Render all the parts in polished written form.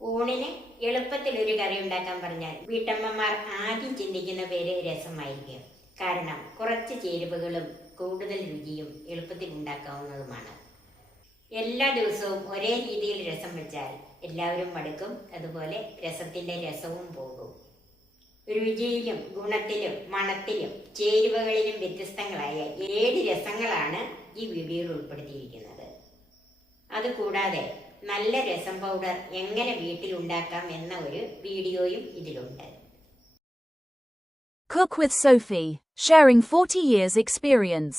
ഊണിന് എളുപ്പത്തിൽ ഒരു കറി ഉണ്ടാക്കാൻ പറഞ്ഞാൽ വീട്ടമ്മമാർ ആദ്യം ചിന്തിക്കുന്ന പേര് രസമായിരിക്കും. കാരണം കുറച്ച് ചേരുവകളും കൂടുതൽ രുചിയും എളുപ്പത്തിൽ ഉണ്ടാക്കാവുന്നതുമാണ്. എല്ലാ ദിവസവും ഒരേ രീതിയിൽ രസം വെച്ചാൽ എല്ലാവരും മടുക്കും. അതുപോലെ രസത്തിൻ്റെ രസവും പോകും. രുചിയിലും ഗുണത്തിലും മണത്തിലും ചേരുവകളിലും വ്യത്യസ്തങ്ങളായ 7 രസങ്ങളാണ് ഈ വീഡിയോയിൽ ഉൾപ്പെടുത്തിയിരിക്കുന്നത്. അതുകൂടാതെ നല്ല രസം പൗഡർ എങ്ങനെ വീട്ടിൽ ഉണ്ടാക്കാം എന്ന ഒരു വീഡിയോയും ഇതിലുണ്ട്. Cook with Sophie, sharing 40 years experience.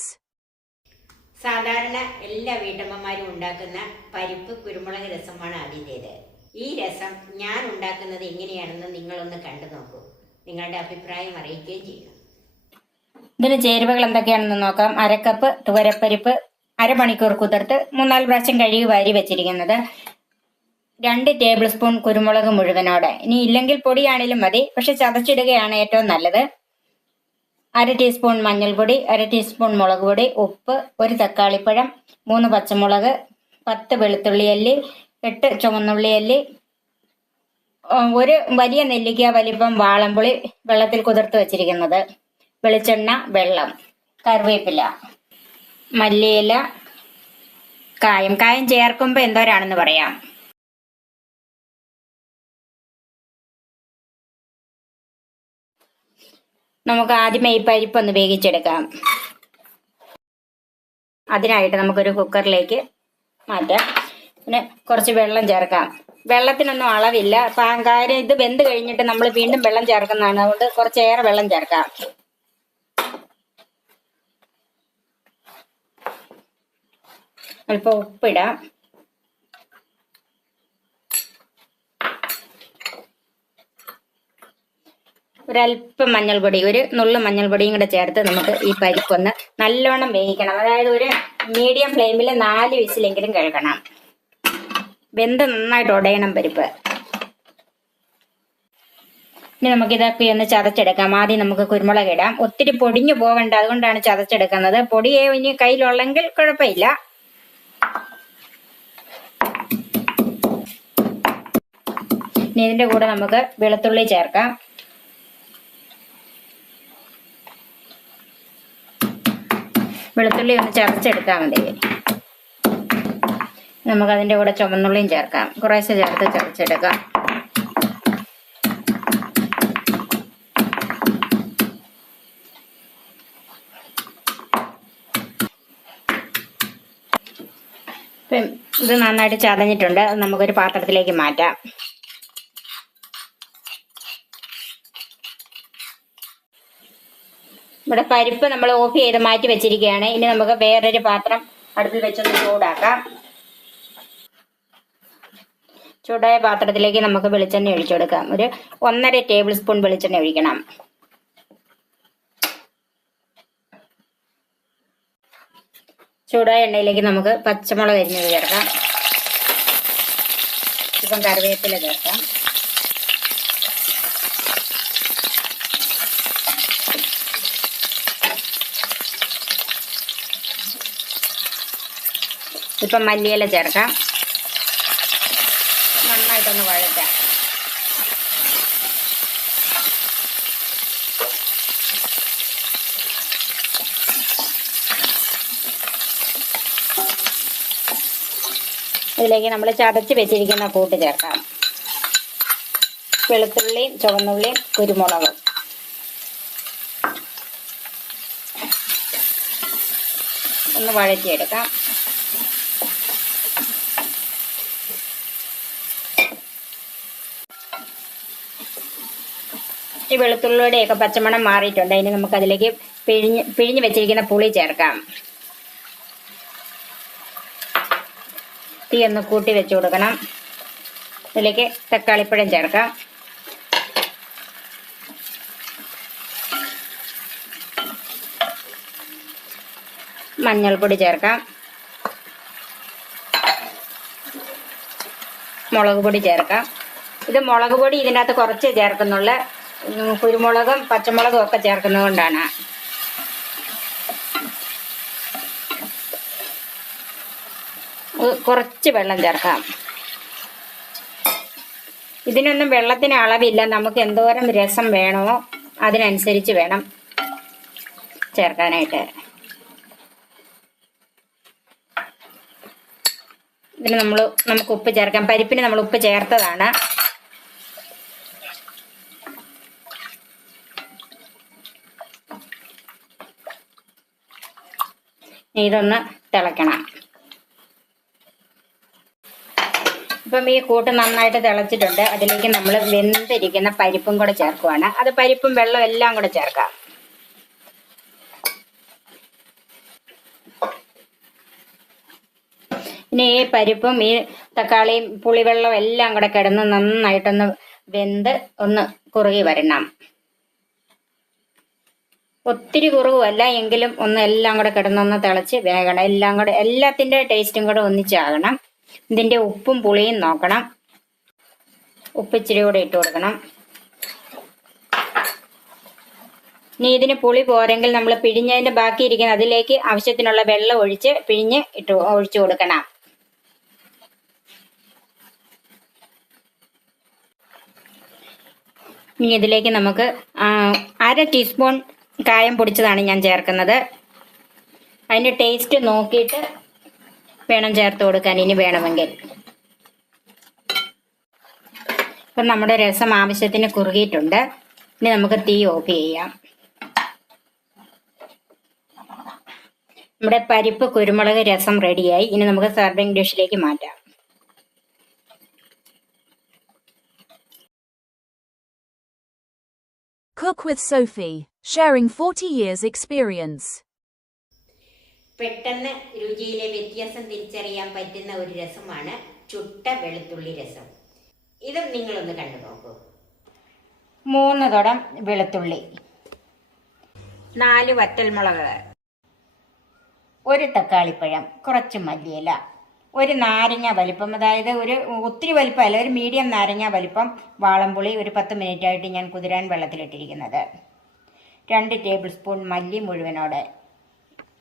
സാധാരണ എല്ലാ വീട്ടമ്മമാരും ഉണ്ടാക്കുന്ന പരിപ്പ് കുരുമുളക് രസമാണ് ആദ്യത്തേത്. ഈ രസം ഞാൻ ഉണ്ടാക്കുന്നത് എങ്ങനെയാണെന്ന് നിങ്ങളൊന്ന് കണ്ടു നോക്കൂ. നിങ്ങളുടെ അഭിപ്രായം അറിയിക്കുകയും ചെയ്യുക. ഇതിന് ചേരുവകൾ എന്തൊക്കെയാണെന്ന് നോക്കാം. 1/2 കപ്പ് തുവരപ്പരിപ്പ്, അരമണിക്കൂർ കുതിർത്ത് 3-4 പ്രാവശ്യം കഴുകി വാരി വെച്ചിരിക്കുന്നത്. 2 ടേബിൾ സ്പൂൺ കുരുമുളക് മുഴുവനോടെ, ഇനി ഇല്ലെങ്കിൽ പൊടിയാണെങ്കിലും മതി, പക്ഷെ ചതച്ചിടുകയാണ് ഏറ്റവും നല്ലത്. 1/2 ടീസ്പൂൺ മഞ്ഞൾപ്പൊടി, 1/2 ടീസ്പൂൺ മുളക് പൊടി, ഉപ്പ്, 1 തക്കാളിപ്പഴം, 3 പച്ചമുളക്, 10 വെളുത്തുള്ളി അല്ലി, 8 ചുവന്നുള്ളി അല്ലി, 1 വലിയ നെല്ലിക്ക വലിപ്പം വാളംപുളി വെള്ളത്തിൽ കുതിർത്ത് വെച്ചിരിക്കുന്നത്, വെളിച്ചെണ്ണ, വെള്ളം, കറിവേപ്പില, മല്ലിയില, കായം ചേർക്കുമ്പോൾ എന്തോരാണെന്ന് പറയാം. നമുക്ക് ആദ്യമേ ഈ പരിപ്പൊന്ന് വേവിച്ചെടുക്കാം. അതിനായിട്ട് നമുക്കൊരു കുക്കറിലേക്ക് മാറ്റാം. പിന്നെ കുറച്ച് വെള്ളം ചേർക്കാം. വെള്ളത്തിനൊന്നും അളവില്ല. കാര്യം ഇത് വെന്ത് കഴിഞ്ഞിട്ട് നമ്മൾ വീണ്ടും വെള്ളം ചേർക്കുന്നതാണ്. അതുകൊണ്ട് കുറച്ചേറെ വെള്ളം ചേർക്കാം. അല്പം ഉപ്പിടാം. ഒരല്പം മഞ്ഞൾപ്പൊടി, ഒരു നുള്ളു മഞ്ഞൾപ്പൊടിയും കൂടെ ചേർത്ത് നമുക്ക് ഈ പരിപ്പൊന്ന് നല്ലോണം വേവിക്കണം. അതായത് ഒരു മീഡിയം ഫ്ലെയിമിൽ 4 വിസിലെങ്കിലും കേൾക്കണം. വെന്ത് നന്നായിട്ട് ഉടയണം പരിപ്പ്. ഇനി നമുക്കിതൊക്കെ ഒന്ന് ചതച്ചെടുക്കാം. ആദ്യം നമുക്ക് കുരുമുളക് ഇടാം. ഒത്തിരി പൊടിഞ്ഞു പോകണ്ട, അതുകൊണ്ടാണ് ചതച്ചെടുക്കുന്നത്. പൊടിയെ ഇനി കയ്യിലുള്ളെങ്കിൽ കുഴപ്പമില്ല. ഇനി ഇതിന്റെ കൂടെ നമുക്ക് വെളുത്തുള്ളി ചേർക്കാം. വെളുത്തുള്ളി ഒന്ന് ചതച്ചെടുത്താൽ മതി. നമുക്കതിൻ്റെ കൂടെ ചുവന്നുള്ളിയും ചേർക്കാം. കുറേശ്ശെ ചേർത്ത് ചതച്ചെടുക്കാം. ഇപ്പം ഇത് നന്നായിട്ട് ചതഞ്ഞിട്ടുണ്ട്. നമുക്കൊരു പാത്രത്തിലേക്ക് മാറ്റാം. ഇവിടെ പരിപ്പ് നമ്മൾ ഓഫ് ചെയ്ത് മാറ്റി വെച്ചിരിക്കുകയാണ്. ഇനി നമുക്ക് വേറൊരു പാത്രം അടുപ്പിൽ വെച്ചൊന്ന് ചൂടാക്കാം. ചൂടായ പാത്രത്തിലേക്ക് നമുക്ക് വെളിച്ചെണ്ണ ഒഴിച്ചു കൊടുക്കാം. ഒരു 1.5 ടേബിൾ സ്പൂൺ വെളിച്ചെണ്ണ ഒഴിക്കണം. ചൂടായ എണ്ണയിലേക്ക് നമുക്ക് പച്ചമുളക് അരിഞ്ഞത് ചേർക്കാം. ഇപ്പം കറിവേപ്പില ചേർക്കാം. ഇപ്പം മല്ലിയില ചേർക്കാം. നന്നായിട്ടൊന്ന് വഴറ്റാം. ഇതിലേക്ക് നമ്മൾ ചതച്ച് വെച്ചിരിക്കുന്ന കൂട്ട് ചേർക്കാം. വെളുത്തുള്ളിയും ചുവന്നുള്ളിയും കുരുമുളകും. ഒന്ന് വഴറ്റിയെടുക്കാം. ഈ വെളുത്തുള്ളിയുടെയൊക്കെ പച്ചമണം മാറിയിട്ടുണ്ട്. ഇനി നമുക്കതിലേക്ക് പിഴിഞ്ഞ് വെച്ചിരിക്കുന്ന പുളി ചേർക്കാം. തീ ഒന്ന് കൂട്ടി വെച്ച് കൊടുക്കണം. ഇതിലേക്ക് തക്കാളിപ്പഴം ചേർക്കാം. മഞ്ഞൾപ്പൊടി ചേർക്കാം. മുളക് പൊടി ചേർക്കാം. ഇത് മുളക് പൊടി ഇതിനകത്ത് കുറച്ച് ചേർക്കുന്നുള്ള, കുരുമുളകും പച്ചമുളകും ഒക്കെ ചേർക്കുന്നതുകൊണ്ടാണ്. കുറച്ച് വെള്ളം ചേർക്കാം. ഇതിനൊന്നും വെള്ളത്തിന് അളവില്ല. നമുക്ക് എന്തോരം രസം വേണോ അതിനനുസരിച്ച് വേണം ചേർക്കാനായിട്ട്. ഇതിന് നമുക്ക് ഉപ്പ് ചേർക്കാം. പരിപ്പിന് നമ്മൾ ഉപ്പ് ചേർത്തതാണ്. ഇതൊന്ന് തിളയ്ക്കണം. ഇപ്പം ഈ കൂട്ട് നന്നായിട്ട് തിളച്ചിട്ടുണ്ട്. അതിലേക്ക് നമ്മൾ വെന്തിരിക്കുന്ന പരിപ്പും കൂടെ ചേർക്കുവാണ്. അത് പരിപ്പും വെള്ളം എല്ലാം കൂടെ ചേർക്കാം. ഇനി ഈ പരിപ്പും ഈ തക്കാളിയും പുളിവെള്ളം എല്ലാം കൂടെ കിടന്ന് നന്നായിട്ടൊന്ന് വെന്ത് ഒന്ന് കുറുകി വരണം. ഒത്തിരി കുറുകുമല്ല, എങ്കിലും ഒന്ന് എല്ലാം കൂടെ കിടന്നൊന്ന് തിളച്ച് വേകണം. എല്ലാം കൂടെ എല്ലാത്തിൻ്റെ ടേസ്റ്റും കൂടെ ഒന്നിച്ചാകണം. ഇതിൻ്റെ ഉപ്പും പുളിയും നോക്കണം. ഉപ്പ് ഇച്ചിരി കൂടെ ഇട്ട് കൊടുക്കണം. ഇനി ഇതിന് പുളി പോരെങ്കിൽ നമ്മൾ പിഴിഞ്ഞതിൻ്റെ ബാക്കി ഇരിക്കുന്ന അതിലേക്ക് ആവശ്യത്തിനുള്ള വെള്ളം ഒഴിച്ച് പിഴിഞ്ഞ് ഒഴിച്ചു കൊടുക്കണം. ഇനി ഇതിലേക്ക് നമുക്ക് 1/2 ടീസ്പൂൺ കായം പൊടിച്ചതാണ് ഞാൻ ചേർക്കുന്നത്. അതിൻ്റെ ടേസ്റ്റ് നോക്കിയിട്ട് വേണം ചേർത്ത് കൊടുക്കാൻ ഇനി വേണമെങ്കിൽ. ഇപ്പം നമ്മുടെ രസം ആവശ്യത്തിന് കുറുകിയിട്ടുണ്ട്. ഇനി നമുക്ക് തീ ഓഫ് ചെയ്യാം. നമ്മുടെ പരിപ്പ് കുരുമുളക് രസം റെഡിയായി. ഇനി നമുക്ക് സർവിംഗ് ഡിഷിലേക്ക് മാറ്റാം. Cook with Sophie, sharing 40 years experience. പെട്ടെന്ന് രുചിയിലെ വ്യത്യാസം തിരിച്ചറിയാൻ പറ്റുന്ന ഒരു രസമാണ് ചുട്ട വെളുത്തുള്ളി രസം. ഇതും നിങ്ങളൊന്ന് കണ്ടു നോക്കൂ. 3 തുടം വെളുത്തുള്ളി, 4 വറ്റൽമുളക്, 1 തക്കാളിപ്പഴം, കുറച്ച് മല്ലിയില, 1 നാരങ്ങ വലിപ്പം, അതായത് ഒരു ഒത്തിരി വലിപ്പമല്ല, ഒരു മീഡിയം നാരങ്ങ വലിപ്പം വാളംപുളി ഒരു 10 മിനിറ്റായിട്ട് ഞാൻ കുതിരാൻ വെള്ളത്തിലിട്ടിരിക്കുന്നത്, 2 ടേബിൾ സ്പൂൺ മല്ലി മുഴുവനോടെ,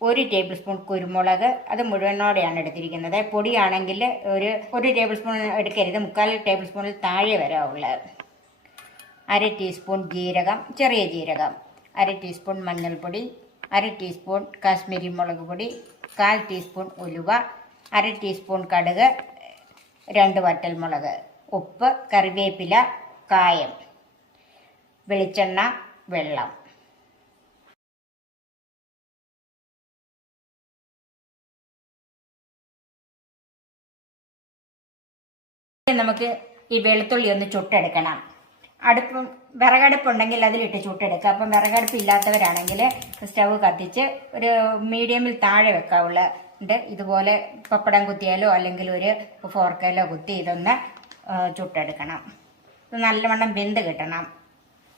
1 ടേബിൾ സ്പൂൺ കുരുമുളക്, അത് മുഴുവനോടെയാണ് എടുത്തിരിക്കുന്നത്. പൊടിയാണെങ്കിൽ ഒരു ടേബിൾ സ്പൂൺ എടുക്കരുത്, 3/4 ടേബിൾ സ്പൂണിൽ താഴെ വരാവുള്ളത്. 1/2 ടീസ്പൂൺ ജീരകം, ചെറിയ ജീരകം, 1/2 ടീസ്പൂൺ മഞ്ഞൾപ്പൊടി, 1/2 ടീസ്പൂൺ കാശ്മീരി മുളക് പൊടി, 1/4 ടീസ്പൂൺ ഉലുവ, 1/2 ടീസ്പൂൺ കടുക്, 2 വറ്റൽമുളക്, ഉപ്പ്, കറിവേപ്പില, കായം, വെളിച്ചെണ്ണ, വെള്ളം. നമുക്ക് ഈ വെളുത്തുള്ളി ഒന്ന് ചുട്ടെടുക്കണം. വിറകടുപ്പുണ്ടെങ്കിൽ അതിലിട്ട് ചുട്ടെടുക്കുക. അപ്പം വിറകടുപ്പ് ഇല്ലാത്തവരാണെങ്കിൽ സ്റ്റവ് കത്തിച്ച് ഒരു മീഡിയമിൽ താഴെ വെക്കാവുള്ളത്. ഇതുപോലെ പപ്പടം കുത്തിയാലോ അല്ലെങ്കിൽ ഒരു ഫോർക്കയിലോ കുത്തി ഇതൊന്ന് ചുട്ടെടുക്കണം. ഇത് നല്ലവണ്ണം വെന്ത് കിട്ടണം.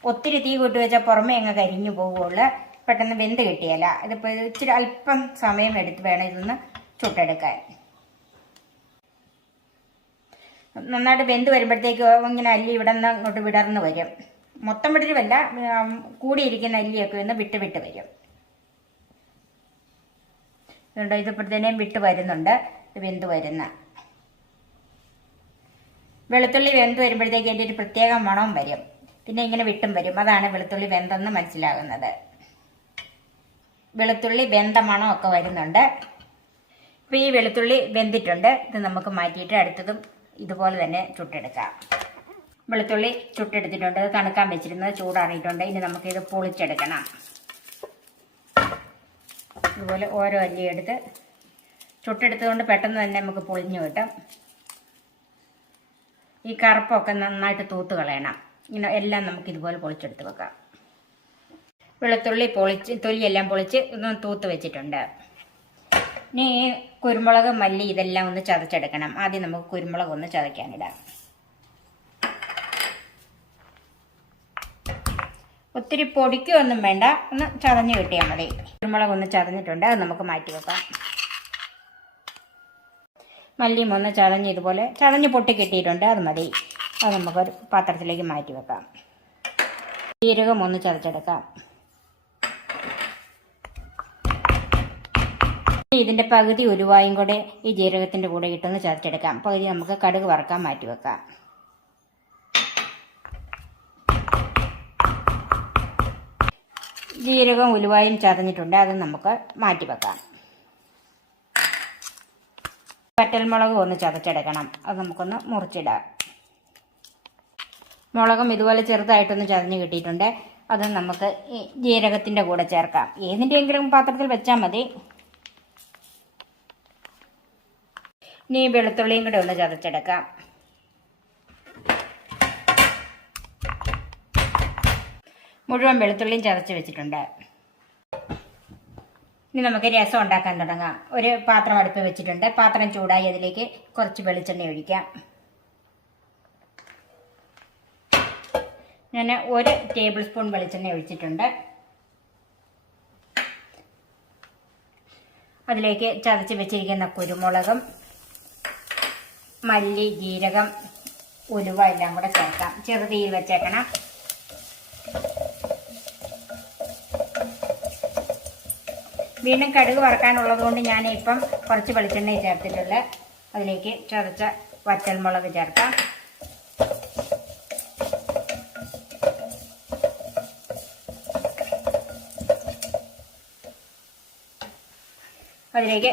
ഒത്തിരി തീ കൂട്ടി വെച്ചാൽ പുറമേ അങ്ങ് കരിഞ്ഞു പോകുള്ളൂ. പെട്ടെന്ന് വെന്ത് കിട്ടിയല്ല. ഇതിപ്പോൾ ഇച്ചിരി അല്പം സമയം എടുത്ത് വേണം ഇതൊന്ന് ചുട്ടെടുക്കാൻ. നന്നായിട്ട് വെന്ത് വരുമ്പോഴത്തേക്ക് ഇങ്ങനെ അല്ലി ഇവിടെ നിന്ന് അങ്ങോട്ട് വിടർന്ന് വരും. മൊത്തം വിടരുമല്ല, കൂടിയിരിക്കുന്ന അല്ലിയൊക്കെ ഒന്ന് വിട്ട് വരും. അതുകൊണ്ട് ഇതിപ്പോഴത്തേനും വിട്ട് വരുന്നുണ്ട്. വെന്ത് വരുന്ന വെളുത്തുള്ളി വെന്ത് വരുമ്പോഴത്തേക്ക് അതിൻ്റെ ഒരു പ്രത്യേക മണവും വരും. പിന്നെ ഇങ്ങനെ വിട്ടും വരും. അതാണ് വെളുത്തുള്ളി വെന്തെന്ന് മനസ്സിലാകുന്നത്. വെളുത്തുള്ളി വെന്ത മണമൊക്കെ വരുന്നുണ്ട്. ഇപ്പോൾ ഈ വെളുത്തുള്ളി വെന്തിട്ടുണ്ട്. ഇത് നമുക്ക് മാറ്റിയിട്ട് അടുത്തതും ഇതുപോലെ തന്നെ ചുട്ടെടുക്കാം. വെളുത്തുള്ളി ചുട്ടെടുത്തിട്ടുണ്ട്. അത് തണുക്കാൻ വെച്ചിരുന്നത് ചൂടാറിയിട്ടുണ്ട്. ഇനി നമുക്കിത് പൊളിച്ചെടുക്കണം. ഇതുപോലെ ഓരോ അല്ലി എടുത്ത് ചുട്ടെടുത്തുകൊണ്ട് പെട്ടെന്ന് തന്നെ നമുക്ക് പൊളിഞ്ഞു കിട്ടും. ഈ കറുപ്പൊക്കെ നന്നായിട്ട് തൂത്ത് കളയണം. ഇങ്ങനെ എല്ലാം നമുക്ക് ഇതുപോലെ പൊളിച്ചെടുത്ത് വെക്കാം. വെളുത്തുള്ളി തൊലിയെല്ലാം പൊളിച്ച് ഇതൊന്ന് തൂത്ത് വെച്ചിട്ടുണ്ട്. ഇനി കുരുമുളക്, മല്ലി ഇതെല്ലാം ഒന്ന് ചതച്ചെടുക്കണം. ആദ്യം നമുക്ക് കുരുമുളക് ഒന്ന് ചതയ്ക്കാനിടാം. ഒത്തിരി പൊടിക്കൊന്നും വേണ്ട, ഒന്ന് ചതഞ്ഞ് കിട്ടിയാൽ മതി. കുരുമുളക് ഒന്ന് ചതഞ്ഞിട്ടുണ്ട്, അത് നമുക്ക് മാറ്റി വെക്കാം. മല്ലിയും ഒന്ന് ചതഞ്ഞ് ഇതുപോലെ ചതഞ്ഞ് പൊട്ടി കിട്ടിയിട്ടുണ്ട്, അത് മതി. അത് നമുക്കൊരു പാത്രത്തിലേക്ക് മാറ്റി വെക്കാം. ജീരകം ഒന്ന് ചതച്ചെടുക്കാം. ഇതിൻ്റെ പകുതി ഉലുവായും കൂടെ ഈ ജീരകത്തിൻ്റെ കൂടെ ഇട്ടൊന്ന് ചതച്ചെടുക്കാം. പകുതി നമുക്ക് കടുക് വറക്കാൻ മാറ്റി വെക്കാം. ജീരകവും ഉലുവായും ചതഞ്ഞിട്ടുണ്ട്, അത് നമുക്ക് മാറ്റി വെക്കാം. വറ്റൽമുളകും ഒന്ന് ചതച്ചെടുക്കണം, അത് നമുക്കൊന്ന് മുറിച്ചിടാം. മുളകും ഇതുപോലെ ചെറുതായിട്ടൊന്ന് ചതഞ്ഞ് കിട്ടിയിട്ടുണ്ട്, അത് നമുക്ക് ഈ ജീരകത്തിൻ്റെ കൂടെ ചേർക്കാം. ഏതിൻ്റെയെങ്കിലും പാത്രത്തിൽ വെച്ചാൽ മതി. ഇനി വെളുത്തുള്ളിയും കൂടെ ഒന്ന് ചതച്ചെടുക്കാം. മുഴുവൻ വെളുത്തുള്ളിയും ചതച്ച് വെച്ചിട്ടുണ്ട്. ഇനി നമുക്ക് രസം ഉണ്ടാക്കാൻ തുടങ്ങാം. ഒരു പാത്രം അടുപ്പ് വെച്ചിട്ടുണ്ട്. പാത്രം ചൂടായി അതിലേക്ക് കുറച്ച് വെളിച്ചെണ്ണ ഒഴിക്കാം. ഞാൻ 1 ടേബിൾ സ്പൂൺ വെളിച്ചെണ്ണ ഒഴിച്ചിട്ടുണ്ട്. അതിലേക്ക് ചതച്ച് വെച്ചിരിക്കുന്ന കുരുമുളകും മല്ലി, ജീരകം, ഉലുവ എല്ലാം കൂടെ ചേർക്കാം. ചെറുതീയിൽ വെച്ചേക്കണം. വീണ്ടും കടുക് വറക്കാനുള്ളത് കൊണ്ട് ഞാൻ ഇപ്പം കുറച്ച് വെളിച്ചെണ്ണ ചേർത്തിട്ടുള്ളത്. അതിലേക്ക് ചതച്ച വറ്റൽമുളക് ചേർക്കാം. അതിലേക്ക്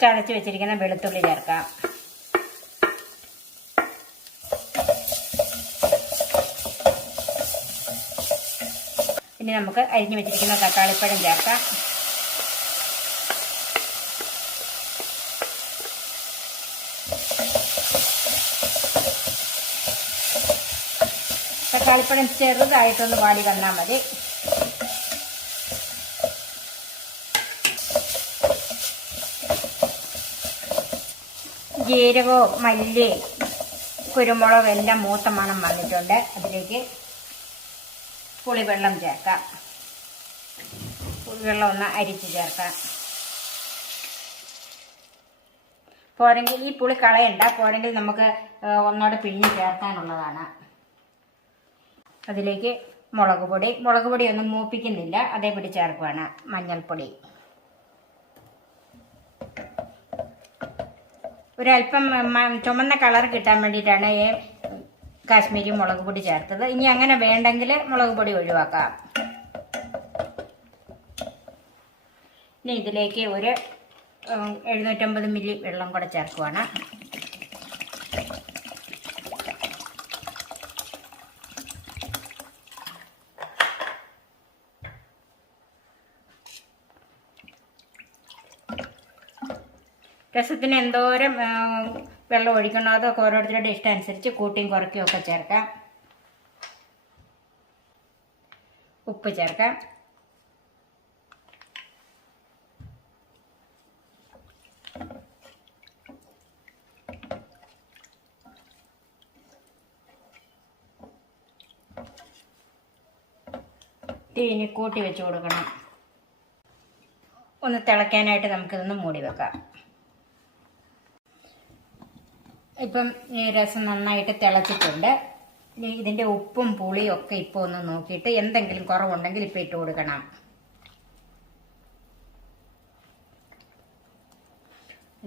ചതച്ച് വെച്ചിരിക്കുന്ന വെളുത്തുള്ളി ചേർക്കാം. ഇനി നമുക്ക് അരിഞ്ഞു വെച്ചിരിക്കുന്ന തക്കാളിപ്പഴം ചേർക്കാം. തക്കാളിപ്പഴം ചെറുതായിട്ടൊന്ന് വാടി വന്നാൽ മതി. ജീരകവും മല്ലി, കുരുമുളകും എല്ലാം മൂത്ത മണം വന്നിട്ടുണ്ട്. അതിലേക്ക് പുളിവെള്ളം ചേർക്കാം. പുളിവെള്ളം ഒന്ന് അരിച്ച് ചേർക്കാം. പോരെങ്കിൽ ഈ പുളി കളയണ്ട, പോരെങ്കിൽ നമുക്ക് ഒന്നോടെ പിഴിഞ്ഞ് ചേർക്കാനുള്ളതാണ്. അതിലേക്ക് മുളക് പൊടി ഒന്നും മൂപ്പിക്കുന്നില്ല, അതേപടി ചേർക്കുകയാണ്. മഞ്ഞൾപ്പൊടി ഒരല്പം ചുമന്ന കളർ കിട്ടാൻ വേണ്ടിയിട്ടാണ് ഈ കാശ്മീരി മുളക് പൊടി ചേർത്തത്. ഇനി അങ്ങനെ വേണ്ടെങ്കിൽ മുളക് പൊടി ഒഴിവാക്കാം. ഇനി ഇതിലേക്ക് ഒരു 750 മില്ലി വെള്ളം കൂടെ ചേർക്കുവാണ്. രസത്തിന് എന്തോരം വെള്ളം ഒഴിക്കണോ അതൊക്കെ ഓരോരുത്തരുടെ ഇഷ്ടം അനുസരിച്ച് കൂട്ടിയും കുറയ്ക്കുകയും ഒക്കെ ചേർക്കാം. ഉപ്പ് ചേർക്കാം. തീനി കൂട്ടി വെച്ച് കൊടുക്കണം. ഒന്ന് തിളയ്ക്കാനായിട്ട് നമുക്കിതൊന്ന് മൂടി വെക്കാം. ഇപ്പം രസം നന്നായിട്ട് തിളച്ചിട്ടുണ്ട്. ഇനി ഇതിൻ്റെ ഉപ്പും പുളിയും ഒക്കെ ഇപ്പോൾ ഒന്ന് നോക്കിയിട്ട് എന്തെങ്കിലും കുറവുണ്ടെങ്കിൽ ഇപ്പം ഇട്ട് കൊടുക്കണം.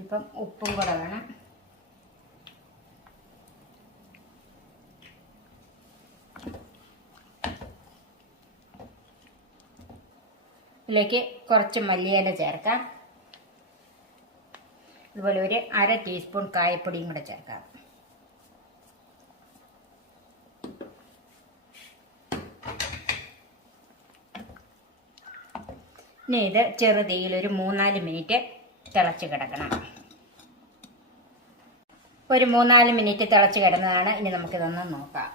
ഇപ്പം ഉപ്പും കൂടെ വേണം. ഇതിലേക്ക് കുറച്ച് മല്ലിയില ചേർക്കാം. അതുപോലെ ഒരു 1/2 ടീസ്പൂൺ കായപ്പൊടിയും കൂടെ ചേർക്കാം. ഇനി ഇത് ചെറുതീയിൽ ഒരു 3-4 മിനിറ്റ് തിളച്ച് കിടക്കണം. ഒരു 3-4 മിനിറ്റ് തിളച്ച് കിടന്നതാണ്. ഇനി നമുക്കിതൊന്ന് നോക്കാം.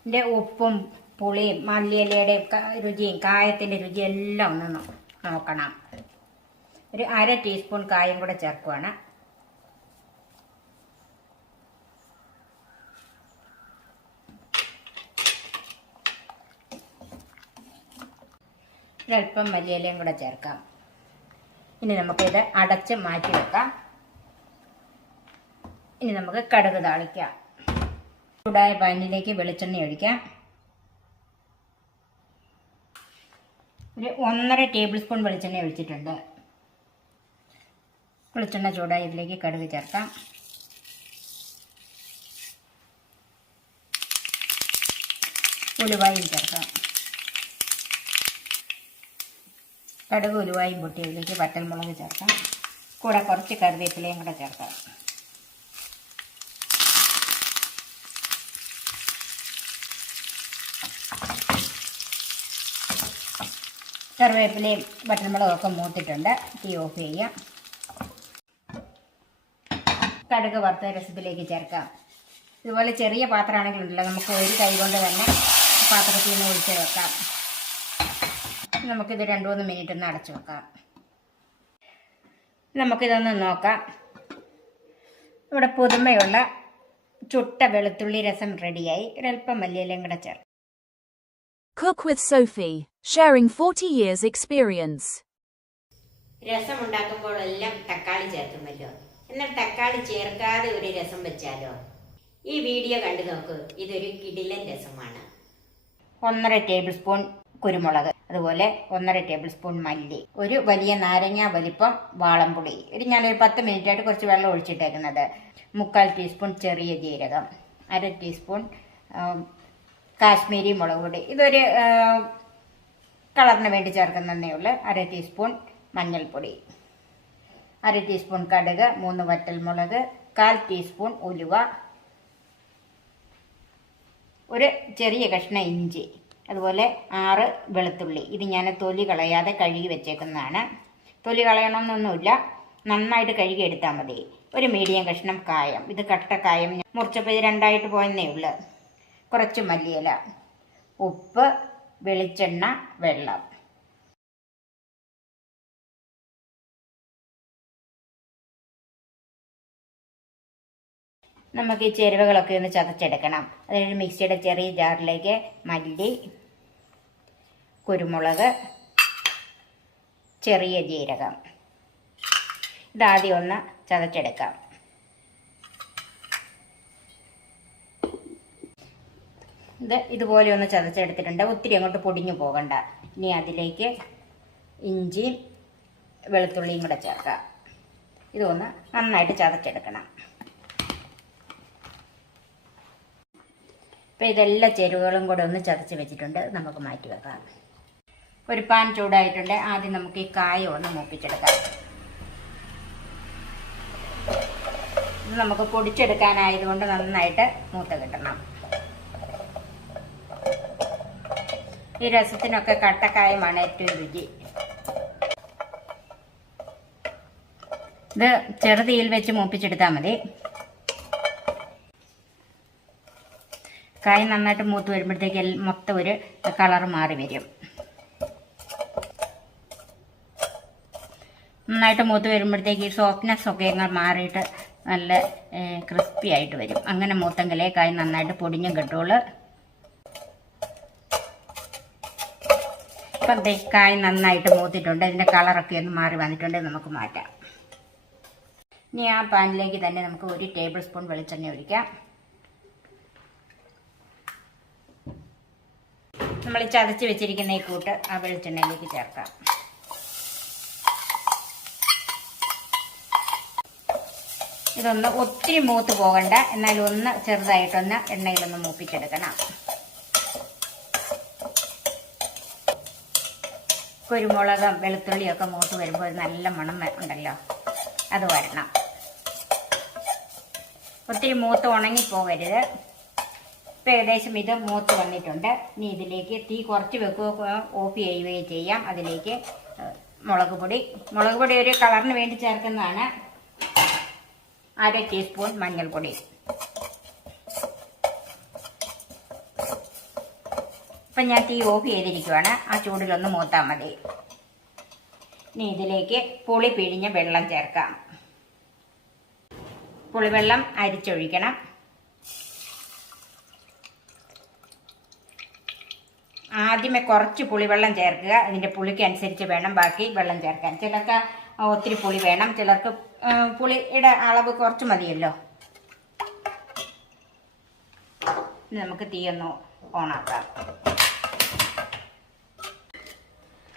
ഇതിൻ്റെ ഉപ്പും പുളിയും മല്ലിയിലയുടെ രുചിയും കായത്തിൻ്റെ രുചിയും എല്ലാം ഒന്ന് നോക്കണം. ഒരു 1/2 ടീസ്പൂൺ കായം കൂടെ ചേർക്കുവാണ്. ഒരല്പം മല്ലിയിലയും കൂടെ ചേർക്കാം. ഇനി നമുക്കിത് അടച്ച് മാറ്റി വെക്കാം. ഇനി നമുക്ക് കടുക് താളിക്കാം. ചൂടായ പാനിലേക്ക് വെളിച്ചെണ്ണ ഒഴിക്കാം. ഒരു 1.5 ടേബിൾ സ്പൂൺ വെളിച്ചെണ്ണ ഒഴിച്ചിട്ടുണ്ട്. വെളിച്ചെണ്ണ ചൂടായി ഇതിലേക്ക് കടുക് ചേർക്കാം. ഉലുവായും ചേർക്കാം. കടുക് ഉലുവായും പൊട്ടി അതിലേക്ക് വറ്റൽമുളക് ചേർക്കാം. കൂടെ കുറച്ച് കറിവേപ്പിലയും കൂടെ ചേർക്കാം. കറിവേപ്പിലയും വറ്റൽമുളകും ഒക്കെ മൂത്തിട്ടുണ്ട്. തീ ഓഫ് ചെയ്യാം. കടുക് വറുത്ത രസത്തിലേക്ക് ചേർക്കാം. ഇതുപോലെ ചെറിയ പാത്രമാണെങ്കിലുണ്ടല്ലോ, നമുക്ക് ഒരു കൈ കൊണ്ട് തന്നെ പാത്രത്തിൽ നിന്ന് ഒഴിച്ച് വെക്കാം. നമുക്കിത് 2-3 മിനിറ്റ് ഒന്ന് അടച്ചു വെക്കാം. നമുക്കിതൊന്ന് നോക്കാം. ഇവിടെ പുതുമയുള്ള ചുട്ട വെളുത്തുള്ളി രസം റെഡിയായി. ഒരൽപ്പം മല്ലിയിലയും കൂടെ ചേർക്കാം. Cook with Sophie, sharing 40 years experience. രസം ഉണ്ടാക്കുമ്പോഴെല്ലാം തക്കാളി ചേർക്കുമല്ലോ. എന്നാൽ തക്കാളി ചേർക്കാതെ ഒരു രസം വെച്ചാലോ? ഈ വീഡിയോ കണ്ടു നോക്കൂ. ഇതൊരു കിടിലൻ രസമാണ്. 1.5 ടേബിൾ സ്പൂൺ കുരുമുളക്, അതുപോലെ 1.5 ടേബിൾ സ്പൂൺ മല്ലി, ഒരു വലിയ നാരങ്ങ വലിപ്പം വാളംപുളി, ഞാനൊരു 10 മിനിറ്റായിട്ട് കുറച്ച് വെള്ളം ഒഴിച്ചിട്ടേക്കുന്നത്, 1/4 ടീസ്പൂൺ ചെറിയ ജീരകം, 1/2 ടീസ്പൂൺ കാശ്മീരി മുളക് പൊടി, ഇതൊരു കളറിന് വേണ്ടി ചേർക്കുന്നതേ ഉള്ളൂ, 1/2 ടീസ്പൂൺ മഞ്ഞൾപ്പൊടി, 1/2 ടീസ്പൂൺ കടുക്, 3 വറ്റൽമുളക്, 1/4 ടീസ്പൂൺ ഉലുവ, ഒരു ചെറിയ കഷ്ണം ഇഞ്ചി, അതുപോലെ 6 വെളുത്തുള്ളി. ഇത് ഞാൻ തൊലി കളയാതെ കഴുകി വെച്ചേക്കുന്നതാണ്. തൊലി കളയണമെന്നൊന്നുമില്ല, നന്നായിട്ട് കഴുകി എടുത്താൽ മതി. ഒരു മീഡിയം കഷ്ണം കായം, ഇത് കട്ട കായം മുറിച്ചപ്പോൾ ഇത് 2ആയിട്ട് പോയെന്നേ ഉള്ളൂ. കുറച്ച് മല്ലിയില, ഉപ്പ്, വെളിച്ചെണ്ണ, വെള്ളം. നമുക്ക് ഈ ചേരുവകളൊക്കെ ഒന്ന് ചതച്ചെടുക്കണം. അതായത് മിക്സിയുടെ ചെറിയ ജാറിലേക്ക് മല്ലി, കുരുമുളക്, ചെറിയ ജീരകം, ഇതാദ്യം ഒന്ന് ചതച്ചെടുക്കാം. ഇതുപോലെ ഒന്ന് ചതച്ചെടുത്തിട്ടുണ്ട്. ഒത്തിരി അങ്ങോട്ട് പൊടിഞ്ഞു പോകണ്ട. ഇനി അതിലേക്ക് ഇഞ്ചിയും വെളുത്തുള്ളിയും കൂടെ ചേർക്കാം. ഇതൊന്ന് നന്നായിട്ട് ചതച്ചെടുക്കണം. അപ്പോൾ ഇതെല്ലാ ചേരുവകളും കൂടെ ഒന്ന് ചതച്ച് വെച്ചിട്ടുണ്ട്. നമുക്ക് മാറ്റി വെക്കാം. ഒരു പാൻ ചൂടായിട്ടുണ്ട്. ആദ്യം നമുക്ക് ഈ കായ ഒന്ന് മൂപ്പിച്ചെടുക്കാം. ഇത് നമുക്ക് പൊടിച്ചെടുക്കാനായതുകൊണ്ട് നന്നായിട്ട് മൂത്ത് കിട്ടണം. ഈ രസത്തിനൊക്കെ കട്ടക്കായമാണ് ഏറ്റവും രുചി. ഇത് ചെറുതീയിൽ വെച്ച് മൂപ്പിച്ചെടുത്താൽ മതി. കായ നന്നായിട്ട് മൂത്ത് വരുമ്പോഴത്തേക്ക് മൊത്തം ഒരു കളർ മാറി വരും. നന്നായിട്ട് മൂത്ത് വരുമ്പോഴത്തേക്ക് ഈ സോഫ്റ്റ്നെസ് ഒക്കെ അങ്ങ് മാറിയിട്ട് നല്ല ക്രിസ്പി ആയിട്ട് വരും. അങ്ങനെ മൂത്തെങ്കിലേ കായ നന്നായിട്ട് പൊടിഞ്ഞും കിട്ടുള്ളൂ. ഇപ്പം കായ നന്നായിട്ട് മൂത്തിട്ടുണ്ട്. ഇതിൻ്റെ കളറൊക്കെ ഒന്ന് മാറി വന്നിട്ടുണ്ട്. നമുക്ക് മാറ്റാം. ഇനി ആ പാനിലേക്ക് തന്നെ നമുക്ക് 1 ടേബിൾ സ്പൂൺ വെളിച്ചെണ്ണ ഒഴിക്കാം. നമ്മൾ ചതച്ച് വെച്ചിരിക്കുന്ന ഈ കൂട്ട് ആ വെളിച്ചെണ്ണയിലേക്ക് ചേർക്കാം. ഇതൊന്ന് ഒത്തിരി മൂത്ത് പോകണ്ട, എന്നാലും ഒന്ന് ചെറുതായിട്ടൊന്ന് എണ്ണയിലൊന്ന് മൂപ്പിച്ചെടുക്കണം. കുരുമുളകും വെളുത്തുള്ളിയൊക്കെ മൂത്ത് വരുമ്പോൾ നല്ല മണം ഉണ്ടല്ലോ, അത് വരണം. ഒത്തിരി മൂത്ത് ഉണങ്ങിപ്പോകരുത്. ഇപ്പം ഏകദേശം ഇത് മൂത്ത് വന്നിട്ടുണ്ട്. ഇനി ഇതിലേക്ക് തീ കുറച്ച് വെക്കുകയോ ഓഫ് ചെയ്യുകയോ ചെയ്യാം. അതിലേക്ക് മുളക് പൊടി ഒരു കളറിന് വേണ്ടി ചേർക്കുന്നതാണ്. 1/2 ടീസ്പൂൺ മഞ്ഞൾപ്പൊടി. ഇപ്പം ഞാൻ തീ ഓഫ് ചെയ്തിരിക്കുവാണ്. ആ ചൂടിലൊന്ന് മൂത്താൽ മതി. ഇനി ഇതിലേക്ക് പുളി പിഴിഞ്ഞ വെള്ളം ചേർക്കാം. പുളിവെള്ളം അരിച്ചൊഴിക്കണം. ആദ്യമേ കുറച്ച് പുളിവെള്ളം ചേർക്കുക. അതിൻ്റെ പുളിക്ക് അനുസരിച്ച് വേണം ബാക്കി വെള്ളം ചേർക്കാൻ. ചിലർക്ക് ഒത്തിരി പുളി വേണം, ചിലർക്ക് പുളിയുടെ അളവ് കുറച്ച് മതിയല്ലോ. നമുക്ക് തീയൊന്ന് ഓണാക്കാം.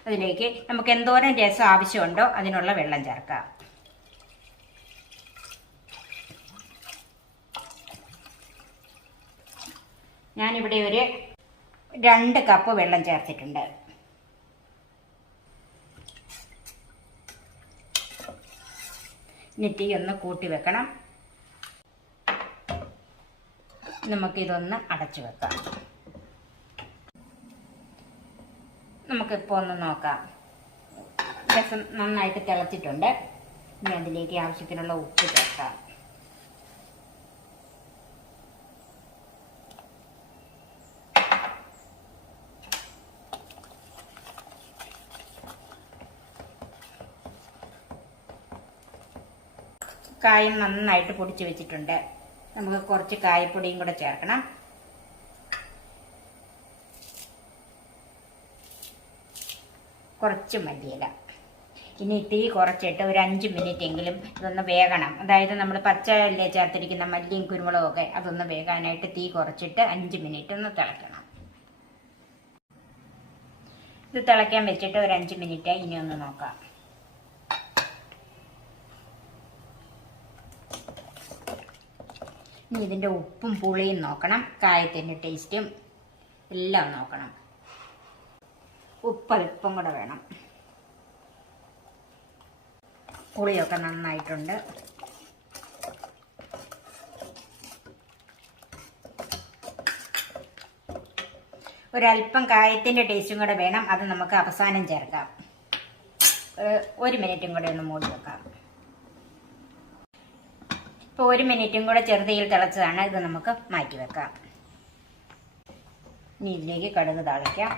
അതിലേക്ക് നമുക്ക് എന്തോരം രസം ആവശ്യമുണ്ടോ അതിനുള്ള വെള്ളം ചേർക്കാം. ഞാനിവിടെ ഒരു 2 കപ്പ് വെള്ളം ചേർത്തിട്ടുണ്ട്. ഇനി തീ ഒന്ന് കൂട്ടി വെക്കണം. നമുക്കിതൊന്ന് അടച്ചു വെക്കാം. നമുക്കിപ്പോൾ ഒന്ന് നോക്കാം. രസം നന്നായിട്ട് തിളച്ചിട്ടുണ്ട്. ഇനി അതിലേക്ക് ആവശ്യത്തിനുള്ള ഉപ്പ് ചേർക്കാം. കായം നന്നായിട്ട് പൊടിച്ച് വെച്ചിട്ടുണ്ട്. നമുക്ക് കുറച്ച് കായപ്പൊടിയും കൂടെ ചേർക്കണം. കുറച്ച് മല്ലിയില. ഇനി തീ കുറച്ചിട്ട് ഒരു 5 മിനിറ്റ് എങ്കിലും ഇതൊന്ന് വേകണം. അതായത് നമ്മൾ പച്ചയല്ലേ ചേർത്തിരിക്കുന്ന മല്ലിയും കുരുമുളകും ഒക്കെ, അതൊന്ന് വേകാനായിട്ട് തീ കുറച്ചിട്ട് 5 മിനിറ്റ് ഒന്ന് തിളയ്ക്കണം. ഇത് തിളയ്ക്കാൻ വെച്ചിട്ട് ഒരു 5 മിനിറ്റായി. ഇനി ഒന്ന് നോക്കാം. ഇനി ഇതിൻ്റെ ഉപ്പും പുളിയും നോക്കണം. കായത്തിൻ്റെ ടേസ്റ്റും എല്ലാം നോക്കണം. ഉപ്പ് അല്പം കൂടെ വേണം. പുളിയൊക്കെ നന്നായിട്ടുണ്ട്. ഒരല്പം കായത്തിൻ്റെ ടേസ്റ്റും കൂടെ വേണം. അത് നമുക്ക് അവസാനം ചേർക്കാം. 1 മിനിറ്റും കൂടെ ഒന്ന് മൂടി വെക്കാം. ഇപ്പോൾ 1 മിനിറ്റും കൂടെ ചെറുതീയിൽ തിളച്ചതാണ്. ഇത് നമുക്ക് മാറ്റി വെക്കാം. ഇനി ഇതിലേക്ക് കടുക് താളിക്കാം.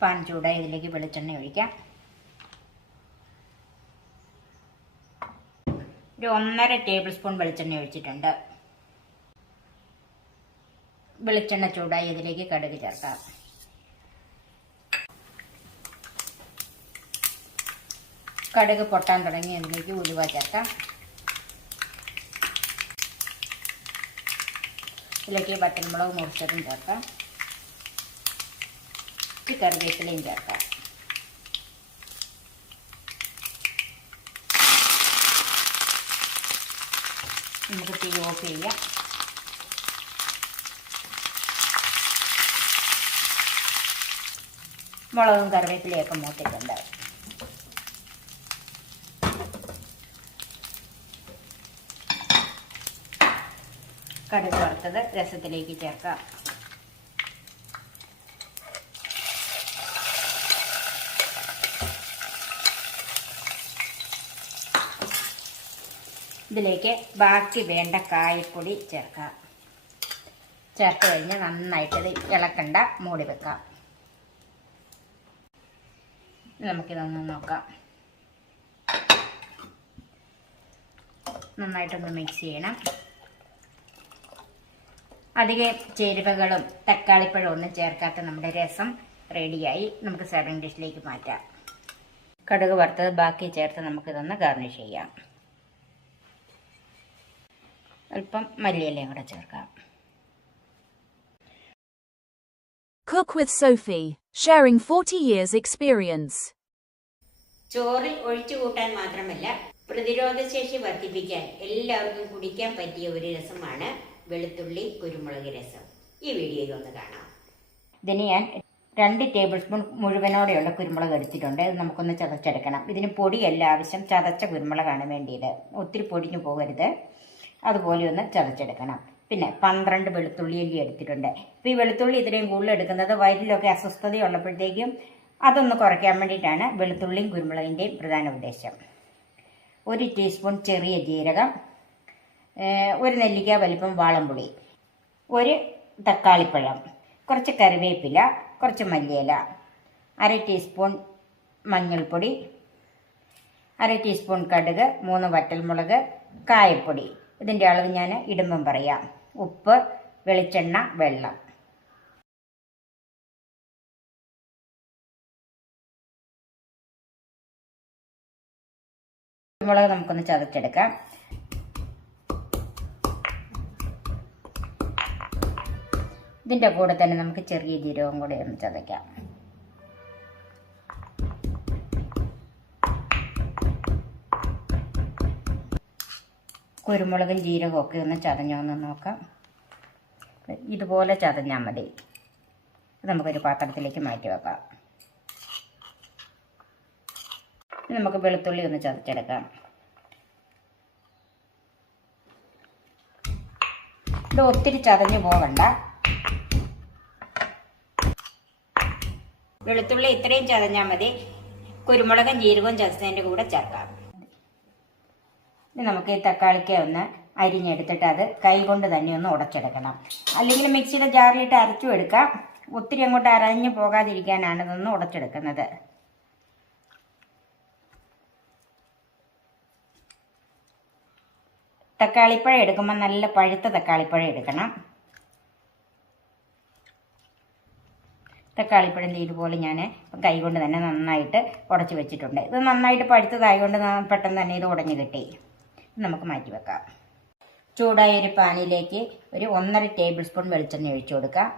പാൻ ചൂടായി ഇതിലേക്ക് വെളിച്ചെണ്ണ ഒഴിക്കാം. ഒരു 1.5 ടേബിൾ സ്പൂൺ വെളിച്ചെണ്ണ ഒഴിച്ചിട്ടുണ്ട്. വെളിച്ചെണ്ണ ചൂടായി ഇതിലേക്ക് കടുക് ചേർക്കാം. കടുക് പൊട്ടാൻ തുടങ്ങി അതിലേക്ക് ഉലുവ ചേർക്കാം. ഇതിലേക്ക് വറ്റൽമുളക് മുറിച്ചതും ചേർക്കാം. കറിവേപ്പിലയും ചേർക്കാം. നമുക്ക് തീ ഓഫ് ചെയ്യാം. മുളകും കറിവേപ്പിലയൊക്കെ മൂത്തിട്ടുണ്ട്. കടുക് വറുത്തത് രസത്തിലേക്ക് ചേർക്കാം. ഇതിലേക്ക് ബാക്കി വേണ്ട കായപ്പൊടി ചേർക്കാം. ചേർത്ത് കഴിഞ്ഞ് നന്നായിട്ടത് ഇളക്കണ്ട, മൂടി വെക്കാം. നമുക്കിതൊന്ന് നോക്കാം. നന്നായിട്ടൊന്ന് മിക്സ് ചെയ്യണം. അധികം ചേരുവകളും തക്കാളിപ്പഴം ഒന്നും ചേർക്കാത്ത നമ്മുടെ രസം റെഡിയായി. നമുക്ക് സെർവിങ് ഡിഷിലേക്ക് മാറ്റാം. കടുക് വറുത്തത് ബാക്കി ചേർത്ത് നമുക്കിതൊന്ന് ഗാർണിഷ് ചെയ്യാം. അല്പം മല്ലിയിലയും കൂടെ ചേർക്കാം. Cook with Sophie, sharing 40 years experience. ചോറിൽ ഒഴിച്ചു കൂട്ടാൻ മാത്രമല്ല, പ്രതിരോധശേഷി വർദ്ധിപ്പിക്കാൻ എല്ലാവർക്കും കുടിക്കാൻ പറ്റിയ ഒരു രസമാണ് വെളുത്തുള്ളി കുരുമുളക് രസം. ഈ വീഡിയോയിൽ ഒന്ന് കാണാം. ഇതിന് ഞാൻ 2 ടേബിൾ സ്പൂൺ മുഴുവനോടെയുള്ള കുരുമുളക് എടുത്തിട്ടുണ്ട്. ഇത് നമുക്കൊന്ന് ചതച്ചെടുക്കണം. ഇതിന് പൊടിയല്ല ആവശ്യം, ചതച്ച കുരുമുളകാണ് വേണ്ടിയത്. ഒത്തിരി പൊടിഞ്ഞു പോകരുത്. അതുപോലെ ഒന്ന് ചതച്ചെടുക്കണം. പിന്നെ 12 വെളുത്തുള്ളി അല്ലി എടുത്തിട്ടുണ്ട്. ഇപ്പോൾ ഈ വെളുത്തുള്ളി ഇത്രയും കൂടുതൽ എടുക്കുന്നത് വയറ്റിലൊക്കെ അസ്വസ്ഥതയുള്ളപ്പോഴത്തേക്കും അതൊന്ന് കുറയ്ക്കാൻ വേണ്ടിയിട്ടാണ് വെളുത്തുള്ളിയും കുരുമുളകിൻ്റെയും പ്രധാന ഉദ്ദേശം. 1 ടീസ്പൂൺ ചെറിയ ജീരകം, 1 നെല്ലിക്ക വലിപ്പം വാളംപുളി, 1 തക്കാളിപ്പഴം, കുറച്ച് കറിവേപ്പില, കുറച്ച് മല്ലിയില, 1/2 ടീസ്പൂൺ മഞ്ഞൾപ്പൊടി, 1/2 ടീസ്പൂൺ കടുക്, 3 വറ്റൽമുളക്, കായപ്പൊടി. ഇതിൻ്റെ അളവ് ഞാൻ ഇടുമ്പം പറയാം. ഉപ്പ്, വെളിച്ചെണ്ണ, വെള്ളം. കുരുമുളക് നമുക്കൊന്ന് ചതച്ചെടുക്കാം. ഇതിൻ്റെ കൂടെ തന്നെ നമുക്ക് ചെറിയ ജീരകം കൂടെ ഒന്ന് ചതയ്ക്കാം. കുരുമുളകും ജീരകവും ഒക്കെ ഒന്ന് ചതഞ്ഞൊന്ന് നോക്കാം. ഇതുപോലെ ചതഞ്ഞാൽ മതി. നമുക്കൊരു പാത്രത്തിലേക്ക് മാറ്റി വെക്കാം. നമുക്ക് വെളുത്തുള്ളി ഒന്ന് ചതച്ചെടുക്കാം. ഇത് ഒത്തിരി ചതഞ്ഞു പോകണ്ട. വെളുത്തുള്ളി ഇത്രയും ചതഞ്ഞാൽ മതി. കുരുമുളകും ജീരകവും ചതച്ചതിൻ്റെ കൂടെ ചേർക്കാം. ഇനി നമുക്ക് ഈ തക്കാളിക്ക് ഒന്ന് അരിഞ്ഞെടുത്തിട്ട് അത് കൈ കൊണ്ട് തന്നെ ഒന്ന് ഉടച്ചെടുക്കണം. അല്ലെങ്കിൽ മിക്സിയുടെ ജാറിലിട്ട് അരച്ചും എടുക്കാം. ഒത്തിരി അങ്ങോട്ട് അരഞ്ഞു പോകാതിരിക്കാനാണ് ഇതൊന്ന് ഉടച്ചെടുക്കുന്നത്. തക്കാളിപ്പഴം എടുക്കുമ്പോൾ നല്ല പഴുത്ത തക്കാളിപ്പഴം എടുക്കണം. തക്കാളിപ്പഴം ഇതുപോലെ ഞാൻ കൈ കൊണ്ട് തന്നെ നന്നായിട്ട് ഉടച്ച് വെച്ചിട്ടുണ്ട്. ഇത് നന്നായിട്ട് പഴുത്തതായതുകൊണ്ട് പെട്ടെന്ന് തന്നെ ഇത് ഉടഞ്ഞു കിട്ടി. നമുക്ക് മാറ്റി വെക്കാം. ചൂടായ ഒരു പാനിലേക്ക് ഒരു 1.5 ടേബിൾ സ്പൂൺ വെളിച്ചെണ്ണ ഒഴിച്ചു കൊടുക്കാം.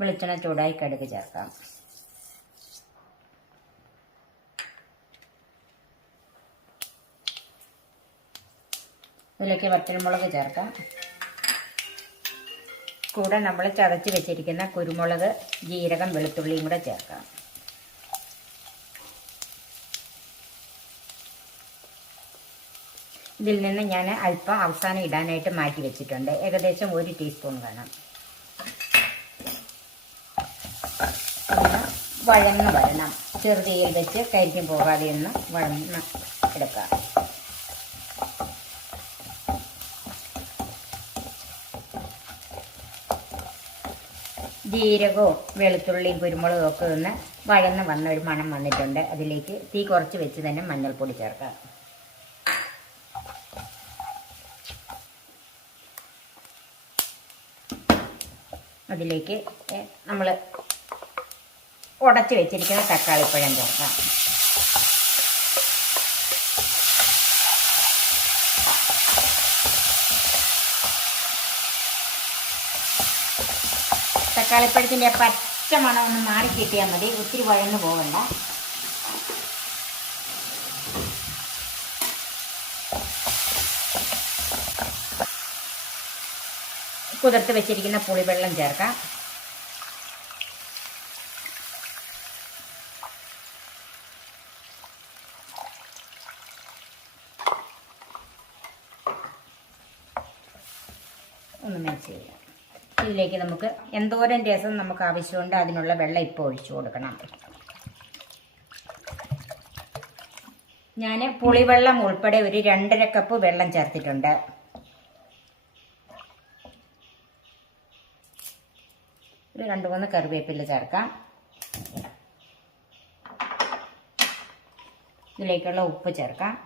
വെളിച്ചെണ്ണ ചൂടായി കടുക് ചേർക്കാം. ഇതിലേക്ക് വറ്റൽമുളക് ചേർക്കാം. കൂടെ നമ്മൾ ചതച്ച് വെച്ചിരിക്കുന്ന കുരുമുളക്, ജീരകം, വെളുത്തുള്ളിയും കൂടെ ചേർക്കാം. ഇതിൽ നിന്ന് ഞാൻ അല്പം അവസാനം ഇടാനായിട്ട് മാറ്റി വെച്ചിട്ടുണ്ട്. ഏകദേശം 1 ടീസ്പൂൺ വേണം. വഴന്ന് വരണം. ചെറുതീയിൽ വെച്ച് കരിഞ്ഞു പോകാതെ ഒന്ന് വഴന്ന് എടുക്കാം. ജീരകവും വെളുത്തുള്ളിയും കുരുമുളകും ഒക്കെ ഒന്ന് വഴന്ന് വന്ന ഒരു മണം വന്നിട്ടുണ്ട്. അതിലേക്ക് തീ കുറച്ച് വെച്ച് തന്നെ മഞ്ഞൾപ്പൊടി ചേർക്കാം. അതിലേക്ക് നമ്മൾ ഉടച്ച് വെച്ചിരിക്കുന്ന തക്കാളിപ്പഴം ചേർക്കാം. തക്കാളിപ്പഴത്തിൻ്റെ പച്ച മണം ഒന്ന് മാറി കിട്ടിയാൽ മതി. ഒത്തിരി വഴന്നു പോകണ്ട. കുതിർത്ത് വെച്ചിരിക്കുന്ന പുളിവെള്ളം ചേർക്കാം. ഒന്ന് മിക്സ് ചെയ്യാം. ഇതിലേക്ക് നമുക്ക് എന്തോരം രസം നമുക്ക് ആവശ്യമുണ്ട് അതിനുള്ള വെള്ളം ഇപ്പോൾ ഒഴിച്ചു കൊടുക്കണം. ഞാൻ പുളിവെള്ളം ഉൾപ്പെടെ ഒരു 2.5 കപ്പ് വെള്ളം ചേർത്തിട്ടുണ്ട്. ഒരു 2-3 കറിവേപ്പില ചേർക്കാം. ഇതിലേക്കുള്ള ഉപ്പ് ചേർക്കാം.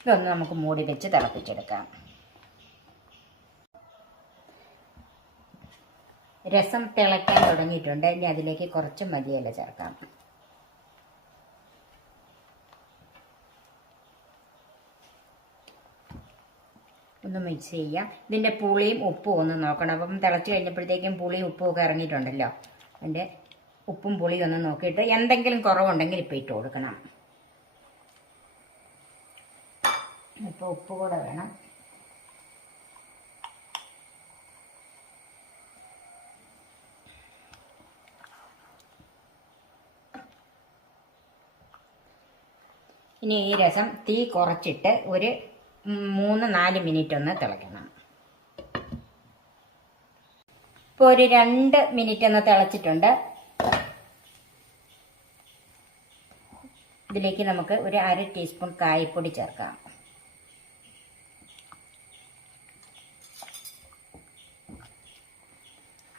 ഇതൊന്ന് നമുക്ക് മൂടി വെച്ച് തിളപ്പിച്ചെടുക്കാം. രസം തിളയ്ക്കാൻ തുടങ്ങിയിട്ടുണ്ട്. ഇനി അതിലേക്ക് കുറച്ച് മല്ലിയില ചേർക്കാം. ഒന്ന് മിക്സ് ചെയ്യാം. ഇതിൻ്റെ പുളിയും ഉപ്പും ഒന്ന് നോക്കണം. അപ്പം തിളച്ച് കഴിഞ്ഞപ്പോഴത്തേക്കും പുളിയും ഉപ്പും ഒക്കെ ഇറങ്ങിയിട്ടുണ്ടല്ലോ. അതിൻ്റെ ഉപ്പും പുളിയും ഒന്ന് നോക്കിയിട്ട് എന്തെങ്കിലും കുറവുണ്ടെങ്കിൽ ഇപ്പം ഇട്ട് കൊടുക്കണം. ഇപ്പോൾ ഉപ്പ് കൂടെ വേണം. ഇനി ഈ രസം തീ കുറച്ചിട്ട് ഒരു 3-4 മിനിറ്റ് ഒന്ന് തിളയ്ക്കണം. ഇപ്പോൾ ഒരു 2 മിനിറ്റ് ഒന്ന് തിളച്ചിട്ടുണ്ട്. ഇതിലേക്ക് നമുക്ക് ഒരു 1/2 ടീസ്പൂൺ കായപ്പൊടി ചേർക്കാം.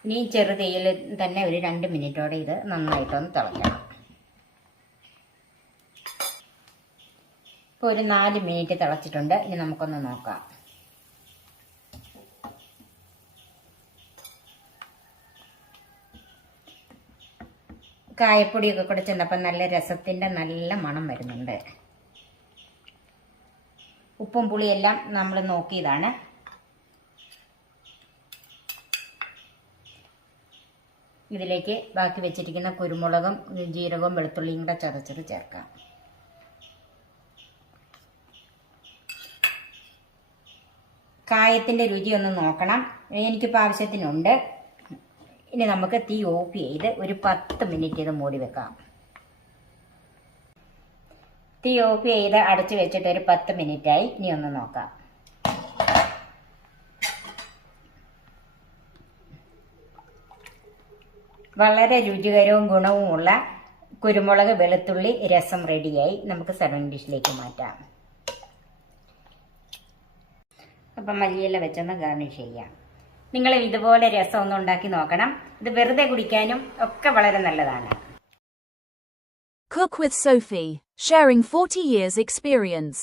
ഇനി ചെറുതീയിൽ തന്നെ ഒരു 2 മിനിറ്റോടെ ഇത് നന്നായിട്ടൊന്ന് തിളയ്ക്കണം. ഇപ്പോൾ ഒരു 4 മിനിറ്റ് തിളച്ചിട്ടുണ്ട്. ഇനി നമുക്കൊന്ന് നോക്കാം. കായപ്പൊടിയൊക്കെ കൂടെ ചെന്നപ്പോൾ നല്ല രസത്തിൻ്റെ നല്ല മണം വരുന്നുണ്ട്. ഉപ്പും പുളിയെല്ലാം നമ്മൾ നോക്കിയതാണ്. ഇതിലേക്ക് ബാക്കി വെച്ചിരിക്കുന്ന കുരുമുളകും ജീരകവും വെളുത്തുള്ളിയും കൂടെ ചതച്ചത് ചേർക്കാം. കായത്തിൻ്റെ രുചി ഒന്ന് നോക്കണം. എനിക്കിപ്പോൾ ആവശ്യത്തിനുണ്ട്. ഇനി നമുക്ക് തീ ഓഫ് ചെയ്ത് ഒരു 10 മിനിറ്റ് ഇത് മൂടി വെക്കാം. തീ ഓഫ് ചെയ്ത് അടച്ചു വെച്ചിട്ട് ഒരു 10 മിനിറ്റായി. ഇനി ഒന്ന് നോക്കാം. വളരെ രുചികരവും ഗുണവുമുള്ള കുരുമുളക് വെളുത്തുള്ളി രസം റെഡിയായി. നമുക്ക് സർവിംഗ് ഡിഷിലേക്ക് മാറ്റാം. അപ്പം മല്ലിയില വെച്ചൊന്ന് ഗാർണിഷ് ചെയ്യാം. നിങ്ങൾ ഇതുപോലെ രസം ഒന്ന് ഉണ്ടാക്കി നോക്കണം. ഇത് വെറുതെ കുടിക്കാനും ഒക്കെ വളരെ നല്ലതാണ്. Cook with Sophie, sharing 40 years experience.